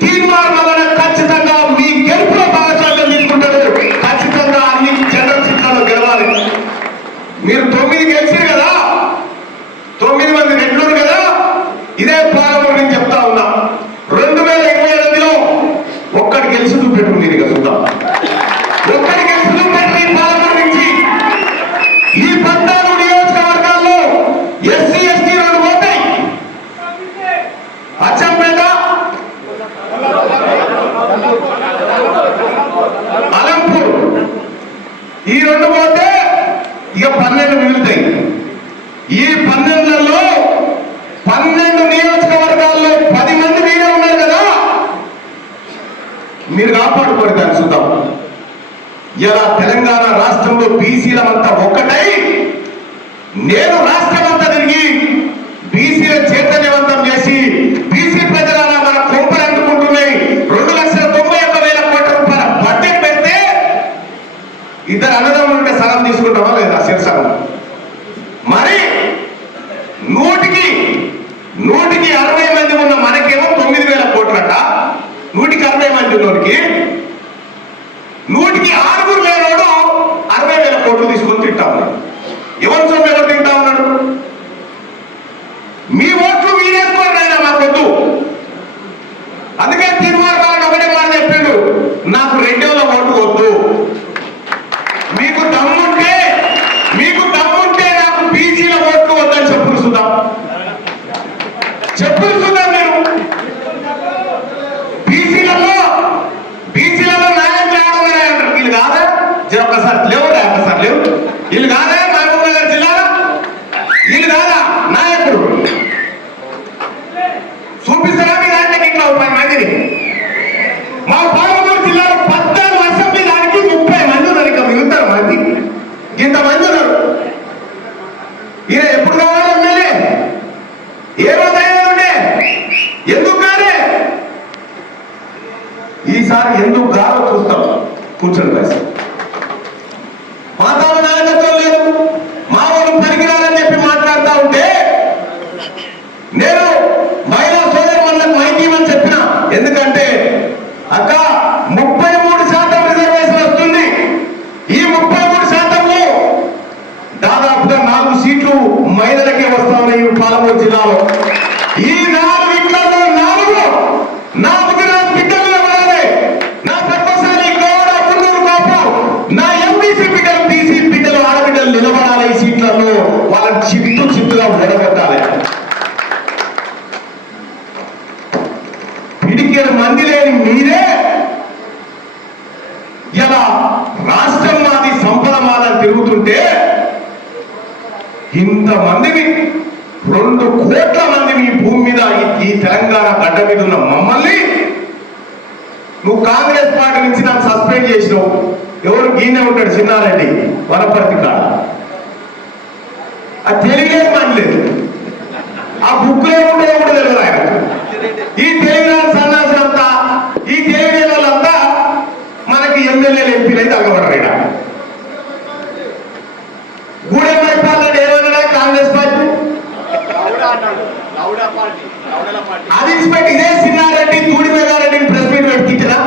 తీర్మానం వలన ఖచ్చితంగా మీ గెలుపులో భాగస్వామ్యం తీసుకుంటారు. ఖచ్చితంగా అన్ని జనరల్ సీట్లలో గెలవాలి. మీరు 9 గెలిచారు కదా, 9 మంది రెడ్లున్నారు కదా, ఇదే పాలమూరు నేను చెప్తా ఉన్నా. 2028లో ఒక్కటి గెలిచి చూపెట్టు, మీరు ఇక చూద్దాం. ఒక్కటి గెలిచి చూపెట్టు ఈ పాలమూరు నుంచి. ఈ 14 నియోజకవర్గాల్లో ఎస్సీ ఎస్టీ 2 పోతాయి. అచ్చంపేట, అలంపూర్ ఈ 2 పోతే ఇక 12 మిగులుతాయి. ఈ 12లలో 12 నియోజకవర్గాల్లో 10 మంది మీరే ఉన్నారు కదా, మీరు కాపాడుకోరు దాన్ని చూద్దాం. ఇలా తెలంగాణ రాష్ట్రంలో బీసీలమంతా ఒక్కటై నేను రాష్ట్రమంతా తిరిగి బీసీల చైతన్యవంతం చేసి బీసీ ప్రజల మన కొంపలు అందుకుంటున్నాయి. 2,91,000 కోట్ల రూపాయల బడ్జెట్ పెడితే ఇద్దరు అన్నదమ్ములు ఉంటే సగం తీసుకుంటామా లేదా? శీర్షకం మరి 100కి 60 మంది ఉన్న మనకేమో 9,000 కోట్లట. 100కి 60 మంది ఉన్నోడికి 100కి 6 లేనోడు 60,000 కోట్లు తీసుకొని తింటా ఉన్నాడు. ఎవరి సొమ్ము ఎవరు తింటా ఉన్నాడు? మీ ఓట్లు మీరేసుకోండి, మాకొద్దు. అందుకే తీర్మానం ఒకటే మాట చెప్పాడు, నాకు 2వ ఓటు వద్దు. మీకు దమ్ముంటే నాకు బీసీల ఓట్లు వద్దని చెప్పులు చూద్దాం. మీరు బీసీలలో నాయకులు ఆడతారు. వీళ్ళు కాదా? ఒకసారి లేవు, ఒకసారి లేవు. వీళ్ళు కాదా మహబూబ్ నగర్ జిల్లాలో? వీళ్ళు కాదా నాయకుడు? చూపిస్తారా మీ దాంట్లోకి ఇంకా 30 మందిని? మా పాలమూరు జిల్లాలో 14 అసెంబ్లీ దానికి 30 మంది ఉన్నారు. ఇంకా మిగులుతారు మంది, ఇంతమంది ఉన్నారు. ఈయన ఎప్పుడు కావాలి ఎమ్మెల్యే? ఏ రోజైనా ఉండే ఎందుకు కాలే? ఈసారి ఎందుకు కాలో చూస్తాం. కూర్చొని కలిసి మాతాల నాయకత్వం లేదు, మా వాళ్ళు పనికిరాలని చెప్పి మాట్లాడుతూ ఉంటే నేను మహిళా సోదరులకు మైకీమని చెప్పిన. ఎందుకంటే అక్క 33% రిజర్వేషన్ వస్తుంది. ఈ 33%లో దాదాపుగా 4 సీట్లు మహిళలకే వస్తా ఉన్నాయి పాలమూరు జిల్లాలో. ఈ 4 ఇంట్లలో 4 నా గుజరాత్ బిడ్డలు పడాలి. నా సర్వసాలి గౌడ పుల్లూరు కాపు, నా ఎంబీసీ బిడ్డలు, బీసీ బిడ్డలు, ఆడబిడ్డలు నిలబడాలి. ఈ సీట్లలో వాళ్ళని చిత్తుగా ఓడగొట్టాలి. పిడికేడు మంది లేని మీరే ఇలా రాష్ట్రం మాది సంపద మాదని తిరుగుతుంటే, ఇంతమందిని 2 కోట్ల మంది మీ భూమి మీద ఈ తెలంగాణ గడ్డ మీద ఉన్న మమ్మల్ని నువ్వు కాంగ్రెస్ పార్టీ నుంచి నాకు సస్పెండ్ చేసినావు. ఎవరు గీనే ఉంటాడు, చిన్నారెడ్డి వనపర్తి కాడ. అది తెలియలేదు, మనలేదు. ఆ బుక్ లేకుండా కూడా తెలియదు ఆయన. ఈ తెలియని సన్నాసులంతా, ఈ తెలియని వాళ్ళంతా మనకి ఎమ్మెల్యేలు ఎంపీలు అయితే అలగబడరు. ఇక్కడ గూడెం వైపాలని ఏమన్నా కాంగ్రెస్ పార్టీ అది ఇచ్చిపెట్టి ఇదే సిన్నారెడ్డి తూడిమెగారెడ్డిని ప్రెస్ మీట్ పెట్టించరా?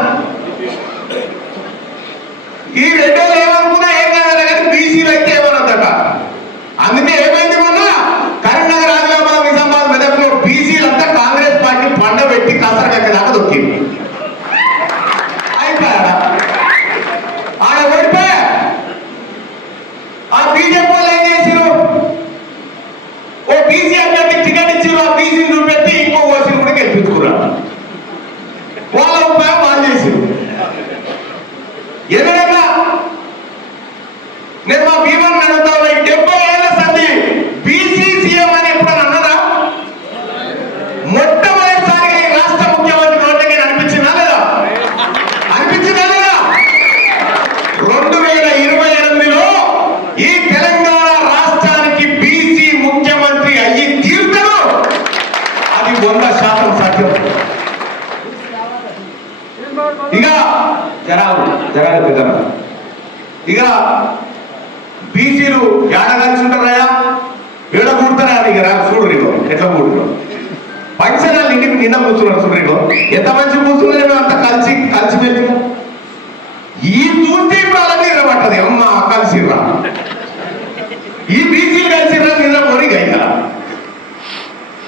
ఈ 2 ఏమనుకున్నా ఏం కాదు కానీ బీసీలు అయితే ఏమన్నదట. అందుకే ఏమైంది మొన్న కరీంనగర్, ఆదిలాబాద్, నిజామాబాద్, మెదక్లో బీసీలంతా కాంగ్రెస్ పార్టీ పండబెట్టి కసరగక్కదాకా దొక్కింది. అయిపోయాడా? ఆడ ఓడిపోయా. ఆ బీజేపీ వాళ్ళు ఏం చేసిరు? ఓ బీసీ అభ్యర్థికి టికెట్ ఇచ్చిరు. ఆ బీసీని చూపెట్టి ఇంకో ఓసీని కూడా గెలిపించుకున్నారు. వాళ్ళ ఉపాయం వాళ్ళు చేసిరు. ఏదైనా జగన్ పెద్దన. ఇక బీసీలు ఏడ కలిసి ఉంటారయా, ఏడ కూడతారా ఇక చూడు రీగో ఎట్లా కూడుతున్నాం. పంచనాలు ఇంటికి నిన్న కూర్చున్నారు చూడరీగో, ఎంత మంచి కూర్చున్నారో అంత కలిసి కలిసిమెలిసి. ఈ చూస్తే ఇప్పుడు అలా నిద్రపట్టది, అమ్మ కలిసిర్రా, ఈ బీసీలు కలిసిర్రా నిద్ర పోనీ గైనా.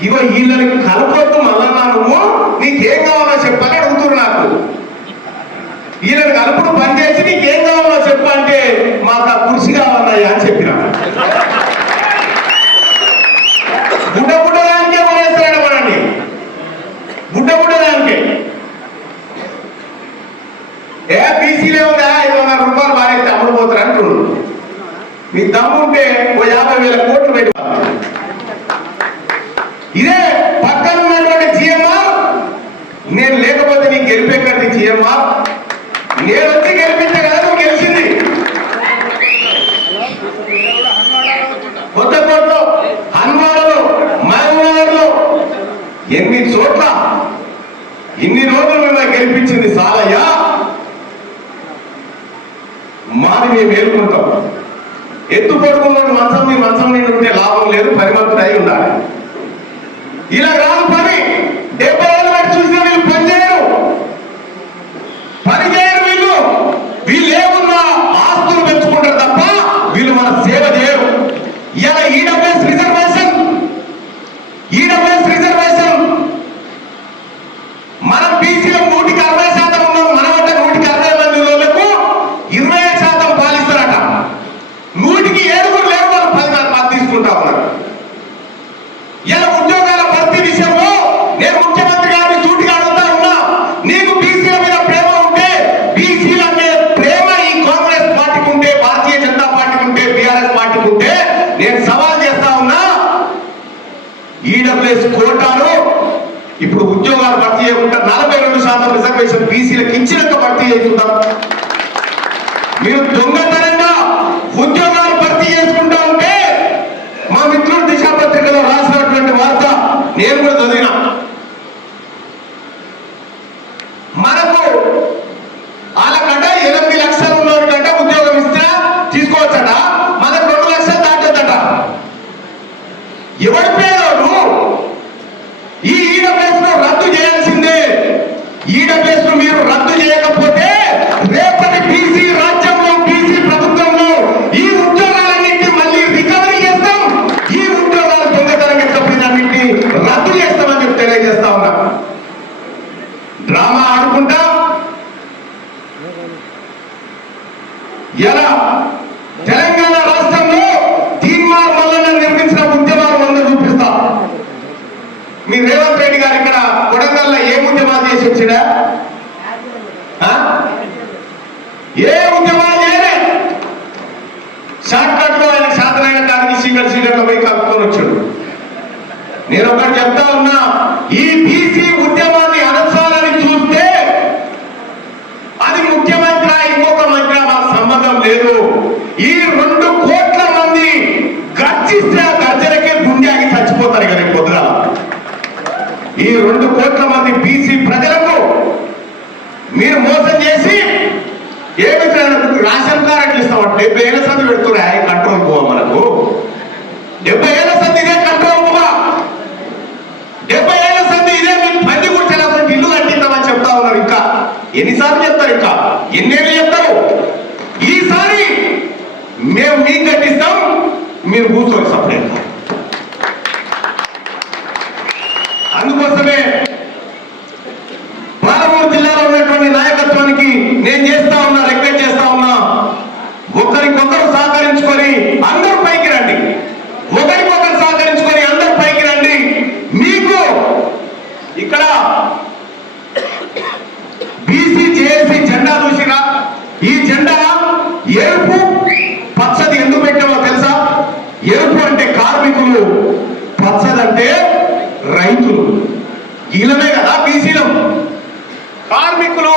ఇగో వీళ్ళని కలపొద్దు మళ్ళా, నువ్వు నీకేం కావాలో చెప్పని అడుగుతున్నారు నాకు. వీళ్ళని కలుపుడు బంద్ చేసి నీకేం కావాలో చెప్పంటే మాకు ఆ కుర్చీ కావాలన్నాయా అని చెప్పిన. గుడ్డ గుడ్డదానికే కొనేస్తాడు మనండి, గుడ్డ గుడ్డదానికే. ఏ బీసీలే ఉందా 500 రూపాయలు బాగా అమ్ముడు పోతారు అంటున్నాడు. మీకు దమ్ముంటే ఓ 50,000 కోట్లు పెట్టి. ఇదే పక్కన ఉన్నటువంటి జిఎంఆర్, నేను లేకపోతే నీకు గెలిపేకది జిఎంఆర్, నేను వచ్చి గెలిపించే కదా నువ్వు గెలిచింది. కొత్తకోటలో, హన్మాడలో, మహబూబ్నగర్లో 8 చోట్ల ఇన్ని రోజులు మిమ్మల్ని గెలిపించింది సాలయ్యా. మాది మేము మేలుకుంటాం. ఎత్తు పడుకున్న మంచం మీ మంచం నిండి ఉంటే లాభం లేదు, పరివర్తన అయి ఉండాలి. ఇలా రాదు పని. 70 ఏళ్ళ వాటి చూసిన వీళ్ళు పని చేయరు, వీళ్ళు ఏమున్నా ఆస్తులు పెంచుకుంటారు తప్ప వీళ్ళు మన సేవ చేయరు. ఇలా ఈడబ్ల్యూఎస్ రిజర్వేషన్ మనం బీసీలో 160% ఉన్నాం. మనం అంటే 160 మంది వాళ్ళకు 20% పాలిస్తారట. 100కి 7 లేరు, వాళ్ళు 10 తీసుకుంటా ఉన్నారు. ఇలా ఉద్యోగాల భర్తీ విషయంలో నేను ముఖ్యమంత్రి గారిని సూటిగా అడుగుతా ఉన్నా, నీకు బీసీల మీద ప్రేమ ఉంటే, బీసీల మీద ప్రేమ ఈ కాంగ్రెస్ పార్టీకి ఉంటే, భారతీయ జనతా పార్టీకి ఉంటే, బీఆర్ఎస్ పార్టీకి ఉంటే, నేను సవాల్ చేస్తా ఉన్నా, ఈడబ్ల్యూఎస్ కోటాను ఇప్పుడు ఉద్యోగాలు భర్తీ చేయకుండా 42% రిజర్వేషన్ బీసీలకు ఇచ్చినాక భర్తీ చేస్తుంటాం. మీరు దొంగతనంగా ఉద్యోగాలు భర్తీ చేసుకుంటా ఉంటే, మా మిత్రుడు దిశాపత్రికలో రాసినటువంటి వార్త నేను కూడా చదివినా. మనకు వాళ్ళకంట 8 లక్షలు ఉన్నవాడికంట ఉద్యోగం ఇస్తే తీసుకోవచ్చట, మనకు 2 లక్షలు దాటొద్దట. ఎవరి పేరు ఈ ఈడబ్ల్యూఎస్ ను రద్దు చేయాల్సిందే. ఈడబ్ల్యూఎస్ ను మీరు రద్దు చేయకపోతే రేపటి బీసీ రాజ్యంలో, బీసీ ప్రభుత్వంలో ఈ ఉద్యోగాలన్నింటినీ మళ్ళీ రికవరీ చేస్తాం. ఈ ఉద్యోగాలు దొంగతనం ఎక్కడినన్నింటినీ రద్దు చేస్తామని చెప్పి తెలియజేస్తా ఉన్నా. డ్రామా ఆడుకుంటా ఎలా తెలంగాణ రాష్ట్రంలో తీన్మార్ మల్లన్న నిర్మించిన ఉద్యమాలు అందరూ చూపిస్తా. మీ రేవంత్ రెడ్డి గారు ఇక్కడ కొడంగల్లో ఏ ఉద్యమాలు చేసి వచ్చినా? ఏ ఉద్యమాలు చేయలే. షార్ట్ కట్ లో ఆయన శాతనైన దానికి సీకట్లో పోయి కలుపుకొని వచ్చాడు. నేను ఒకటి చెప్తా ఉన్నా, ఈ బీసీ ఉద్యమాన్ని అనసాలని చూస్తే అది ముఖ్యమంత్రి ఇంకొక మంత్రి మాకు సంబంధం లేదు. ఈ 2 కోట్ల మంది గర్జిస్తే ఆ గర్జనకే గుండె ఆగి చచ్చిపోతారు కదా పొద్దున. ఈ 2 కోట్ల మంది బీసీ ప్రజలకు మీరు మోసం చేసి ఏమి రేషన్ కార్డు ఇస్తామంట. 70 ఏళ్ళ సంది పెడుతున్నా కంట్రోల్ పోవా. మనకు 70 ఏళ్ళ సంది ఇదే కంట్రోల్ పోవా. 70 ఏళ్ళ సంది ఇదే మీకు 10 కోట్ల ఇల్లు కట్టిద్దామని చెప్తా ఉన్నారు. ఇంకా ఎన్నిసార్లు చెప్తారు, ఇంకా ఎన్నేళ్ళు చెప్తారు? ఈసారి మేము మీకు కట్టిస్తాం, మీరు కూర్చోండి సపరేట్. అందుకోసమే పాలమూరు జిల్లాలో ఉన్నటువంటి నాయకత్వానికి నేను చేస్తా ఉన్నా, రిక్వెస్ట్ చేస్తా ఉన్నా, ఒకరికొకరు సహకరించుకొని అందరూ పైకి రండి. ఒకరికొకరు సహకరించుకొని అందరూ పైకి రండి. మీకు ఇక్కడ బీసీ జేఏసీ జెండా చూసిరా? ఈ జెండా ఎరుపు పచ్చది ఎందుకు పెట్టామో తెలుసా? ఎరుపు అంటే కార్మికులు, పచ్చదంటే రైతులు. వీళ్ళనే కదా బీసీలు. కార్మికులు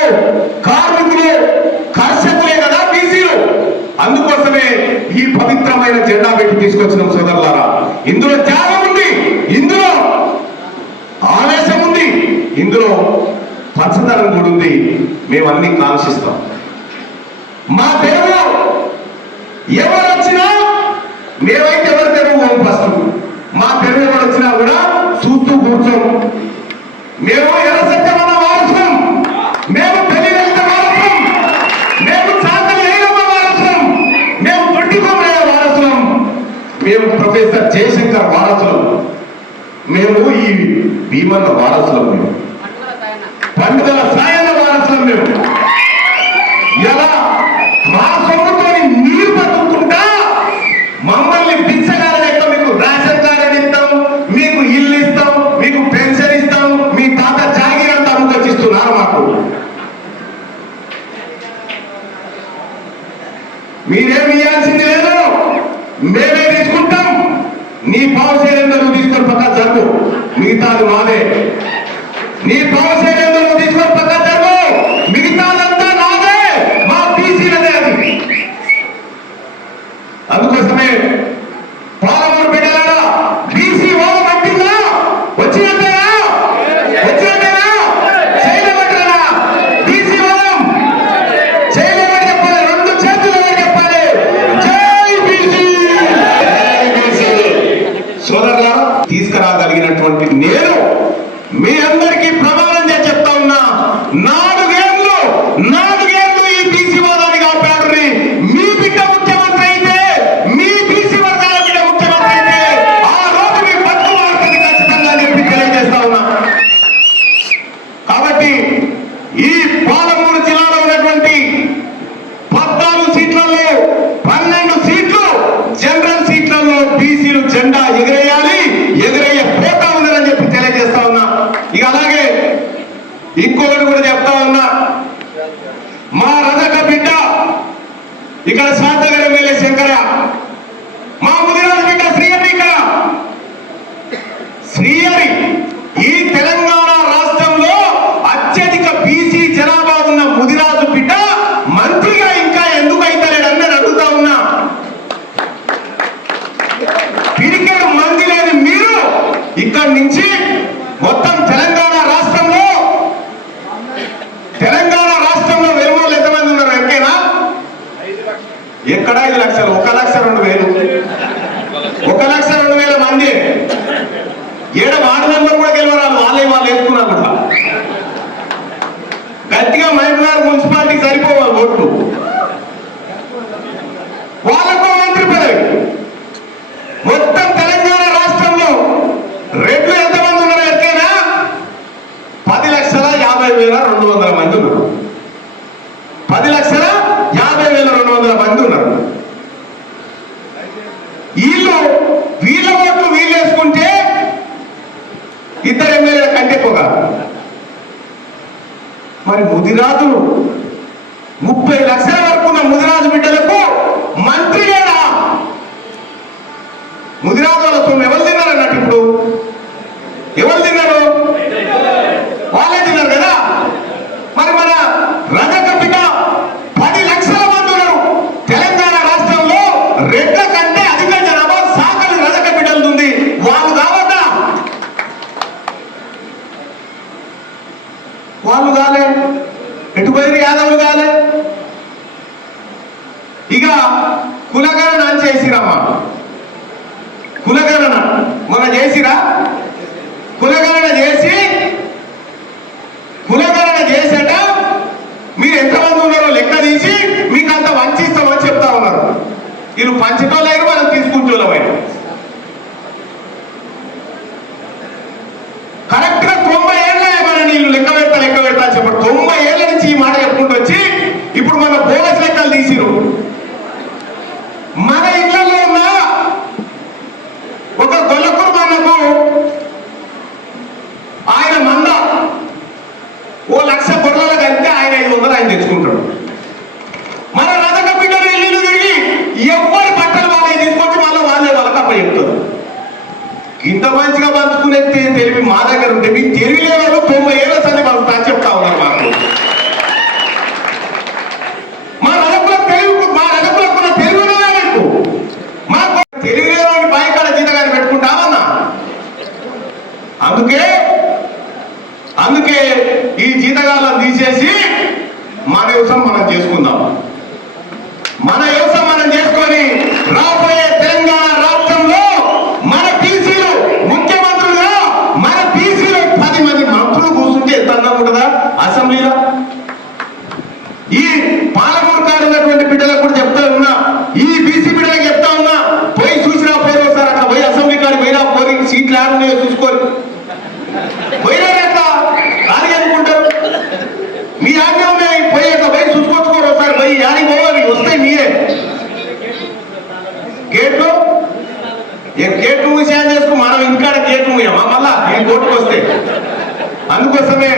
కర్షకులే కదా బీసీలు. అందుకోసమే ఈ పవిత్రమైన జెండా పెట్టి తీసుకొచ్చిన సోదరులారా. ఇందులో త్యాగం ఉంది, ఇందులో ఆవేశం ఉంది, ఇందులో పచ్చదనం కూడా ఉంది. మేము అన్ని కాంక్షిస్తాం. ఎవరు వచ్చినా మేమైతే ఎవరి తెరువు ఫస్ట్ మా తెరువు ఎవరు వచ్చినా కూడా చూస్తూ కూర్చోం. మేము ఎర్ర సత్యమన్న వారసులం, మేము పెళ్లిగలిత వారసులం, మేము చాకలి ఏలమ్మ వారసులం, మేము పొట్టికొమ్మయ్య వారసులం, మేము ప్రొఫెసర్ జయశంకర్ వారసులం, మేము ఈ భీమన్న వారసులం, మేము పండుగల సాయన్న వారసులం. మేము ఎలా మా సొమ్ముతో మీరు బతుకుంటా మమ్మల్ని పిచ్చగాల లెక్క మీకు రేషన్ కార్డు ఇస్తాం, మీకు ఇల్లు ఇస్తాం, మీకు పెన్షన్ ఇస్తాం, మీ తాత జాగీరంతా అనుకొచ్చిస్తున్నారు మాకు. మీరేమి ఇవ్వాల్సింది లేదు, మేమే తీసుకుంటాం. నీ పావుసేరేందో నువ్వు తీసుకొని పక్క జరుగు, మిగతాది మాదే. నీ పావుసేరేందో నువ్వు తీసుకొని పక్క జరుగు, మిగతాదంతా నాదే, మా బీసీలదే అది. అందుకోసమే పాలమూరు బిడ్డలారా బీసీ ఓడ పట్టిందా వచ్చినట్టేనా వచ్చినట్టేనా చేయలేమంటారా? బీసీ ఓడం చేయలేమని చెప్పాలి, రెండు చేతులు చెప్పాలి. జై బీసీ. సోదరులారా తీసుకురాగలిగినటువంటి నేను మీ అందరికీ ప్రమాణం చేసి చెప్తా ఉన్నా, నాలుగేళ్లు ఈ బీసీ వాదాన్ని కాపాడు. మీ బిడ్డ ముఖ్యమంత్రి అయితే, మీ బీసీ వర్గాల బిడ్డ ముఖ్యమంత్రి అయితే ఆ రోజు మీ బతుకు మారుతుంది ఖచ్చితంగా చెప్పి తెలియజేస్తా ఉన్నా. కాబట్టి ఈ పాలమూరు జిల్లాలో ఉన్నటువంటి 14 సీట్లలో 12 సీట్లు జనరల్ సీట్లలో బీసీలు జెండా ఎగిరేయాలి, ఎగిరేయ పోతా ఉందని చెప్పి తెలియజేస్తా ఉన్నా. ఇక అలాగే ఇంకొకటి కూడా చెప్తా ఉన్నా, మా రజక బిడ్డ ఇక్కడ శాంతగర్ ఎమ్మెల్యే శంకర, మా ముదిరాజు బిడ్డ శ్రీహరి, ఇక్కడ శ్రీహరి ఈ తెలంగాణ రాష్ట్రంలో అత్యధిక బీసీ జనాభా ఉన్న ముదిరాజు బిడ్డ మంత్రిగా ఇంకా ఎందుకు అవుతారేడని నేను అడుగుతా ఉన్నా. పిరికేడు మంది లేని మీరు ఇక్కడి నుంచి మొత్తం తెలంగాణ రాష్ట్రంలో వెలుమలు ఎంతమంది ఉన్నారు? ఎక్కేనా? ఎక్కడ 5 లక్షలు? 1,02,000, 1,02,000 మంది. ఏడ వార్డు మెంబర్ కూడా గెలవరాలు, వాళ్ళు వేసుకున్నారు కూడా. గట్టిగా మహబూబ్నగర్ మున్సిపాలిటీకి సరిపోవాలి ఓట్లు, వాళ్ళకు మంత్రి పదవి. మొత్తం తెలంగాణ రాష్ట్రంలో రెడ్లు ఎంతమంది ఉన్నారు? ఎక్కేనా? 10,50,200 మంది ఉన్నారు. 10,50,200 మంది ఉన్నారు. వీళ్ళ ఓట్లు వీళ్ళు వేసుకుంటే 2 ఎమ్మెల్యేల కంటే ఎక్కువ. మరి ముదిరాజులు 30 లక్షల వరకు ఉన్న ముదిరాజు బిడ్డలకు మంత్రి లేడా? ముదిరాజు వాళ్ళ సొమ్ము ఎవరు తిన్నారు అన్నట్టు? ఇప్పుడు ఎవరు తిన్నారు? వాళ్ళే తిన్నారు కదా. మరి మన రజక బిడ్డ 10 లక్షల మంది ఉన్నారు తెలంగాణ రాష్ట్రంలో. రెడ్ల కంటే అధిక జనాభా సాకలి రజక బిడ్డలు ఉంది. వాళ్ళు కావద్దా? వాళ్ళు కాలే, ఎటుపోయి యాదవులు కాలే. ఇక కులగణన అని చేసిరమ్మా, కులగణన మొన్న చేసిరా? కులగణన చేసేట మీరు ఎంతమంది ఉన్నారో లెక్క తీసి మీకు అంత వంచిస్తామని చెప్తా ఉన్నారు. వీళ్ళు పంచటోళ్ళైనా మనం తీసుకుంటోళ్ళమైన కరెక్ట్ గా 90 ఏళ్ళ మన నీళ్ళు లెక్క పెడతా చెప్పారు. 90 ఏళ్ళ నుంచి ఈ మాట చెప్పుకుంటూ వచ్చి ఇప్పుడు మన బోగస్ లెక్కలు తీసిరు. మన ఇళ్లలో ఉన్న ఒక గొల్లకూరు మనకు ఆయన మంద 1,00,000 గొర్రెల కంటే ఆయన 500 ఆయన తెచ్చుకుంటాడు. మన రజక బిడ్డలు ఇల్లు తిరిగి ఎవరి బట్టలు వాళ్ళే తీసుకొచ్చి వాళ్ళే వాళ్ళకి అప్ప చెప్తారు. ఇంత మంచిగా పంచుకునే తెలివి మా దగ్గర ఉంటే మీకు తెలివి లేవాళ్ళు 90 ఏళ్ళ సంది పంపుతా చెప్తా ఉన్నారు మాకు. మా రజకులకు తెలివి మీకు మాకు తెలివి లేని బాయికాడ జీతగాని పెట్టుకుంటామన్నా. అందుకే ఈ జీతగాళ్ళను తీసేసి మన వ్యవసాయం మనం చేసుకుందాం. మన వ్యవసాయం మనం చేసుకొని గేట్ మూసేయాలి చేసుకో, మనం ఇంటికాడ గేట్ మూయమా మళ్ళా ఈ కోర్టుకు వస్తే. అందుకోసమే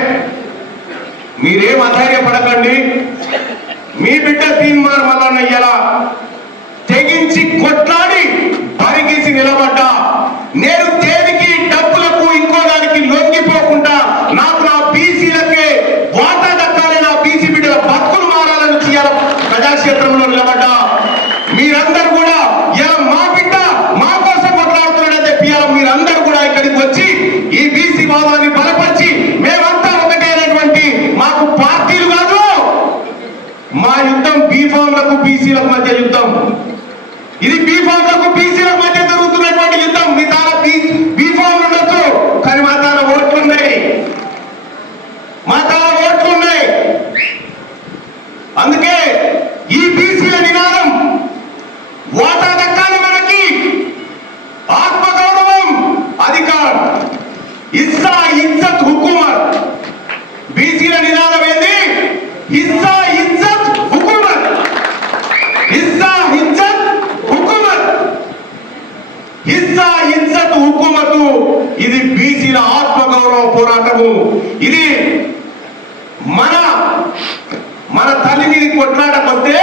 మీరేం అధైర్యపడకండి. మీ బిడ్డ తీన్మార్ మల్లన్న ఇలా తెగించి కొట్లాడి పరిగీసి నిలబడ్డా. నేను దేనికి డబ్బులకు ఇంకో దానికి లొంగిపోకుండా నాకు నా బీసీలకే వాటా దక్కాలి, నా బీసీ బిడ్డల బతుకులు మారాలని చేయాల ప్రజాక్షేత్రంలో నిలబడ్డా. మీరందరూ కూడా ఇలా మా బిడ్డ మా కోసం కొట్లాడుతున్నాడని చెప్పి మీరందరూ కూడా ఇక్కడికి వచ్చి ఈ బీసీ వాదాన్ని బలపరిచి మేమంతా ఒకటే అనేటువంటి మాకు పార్టీలు కాదు, మా యుద్ధం బీఫామ్లకు బీసీలకు మధ్య యుద్ధం. ఇది బీఫామ్లకు బీసీలకు మధ్య జరుగుతున్నటువంటి యుద్ధం. మీ తాన బీఫామ్లు ఉండొచ్చు, కానీ మా తాన ఓట్లున్నాయి, మా తాన ఓట్లున్నాయి. అందుకే ఈ బీసీల నినాదం వాటా దక్కాలి మనకి, ఆత్మగౌరవం, అధికారం, ఇస్సా ఇజ్జత్ హుకుమత్. బీసీల నినాదం ఏంది? ఇస్సా ఇజ్జత్ హుకుమత్, ఇస్సా ఇజ్జత్ హుకుమత్, ఇస్సా ఇజ్జత్ హుకుమతు. ఇది బీసీల ఆత్మగౌరవ పోరాటము. ఇది మన తల్లి మీద కొట్లాడకపోతే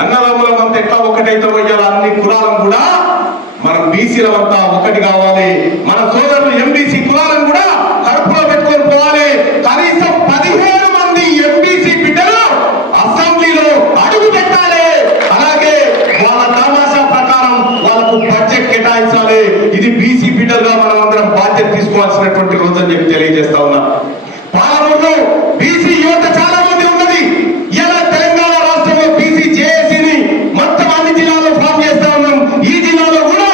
అన్నదమ్ములమంతా ఎట్లా ఒకటైతే పోయాలి, అన్ని కులాలను కూడా మనం బీసీలమంతా ఒకటి కావాలి. మన సోదరులు ఎంబీసీ కులాలను కూడా కడుపులో పెట్టుకొని పోవాలి. కనీసం 15 మంది ఎంబీసీ బిడ్డలు అసెంబ్లీలో అడుగు పెట్టాలి. అలాగే వాళ్ళ తమాషా ప్రకారం వాళ్ళకు బడ్జెట్ కేటాయించాలి. ఇది బీసీ బిడ్డలుగా మనం అందరం బాధ్యత తీసుకోవాల్సినటువంటి రోజు అని చెప్పి తెలియజేస్తా ఉన్నా. పాలమూరులో బీసీ యువత చాలా మంది ఉన్నది. ఇలా తెలంగాణ రాష్ట్రంలో బీసీ జేఏసీని మొత్తం అన్ని జిల్లాల్లో ఫామ్ చేస్తా ఉన్నాం. ఈ జిల్లాలో కూడా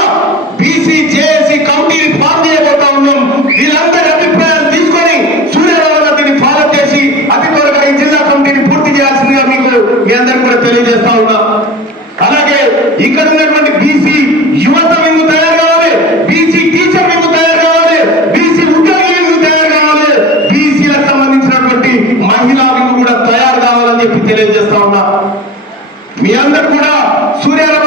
బీసీ జేఏసీ కమిటీని ఫామ్ చేయబోతా ఉన్నాం. వీళ్ళందరి అభిప్రాయాలు తీసుకొని సూర్యరావు దీన్ని ఫాలో చేసి అతి త్వరగా ఈ జిల్లా కమిటీని పూర్తి చేయాల్సిందిగా మీకు మీ అందరికీ కూడా తెలియజేస్తా ఉన్నా. అలాగే ఇక్కడ ఉన్నటువంటి బీసీ యువత మేము తయారు కావాలి, బీసీ టీచర్ మేము తయారు కావాలి, బీసీ ఉద్యోగి మేము తయారు కావాలి, బీసీలకు సంబంధించినటువంటి మహిళా మేము కూడా తయారు కావాలని చెప్పి తెలియజేస్తా ఉన్నా. మీ అందరు కూడా సూర్యరావు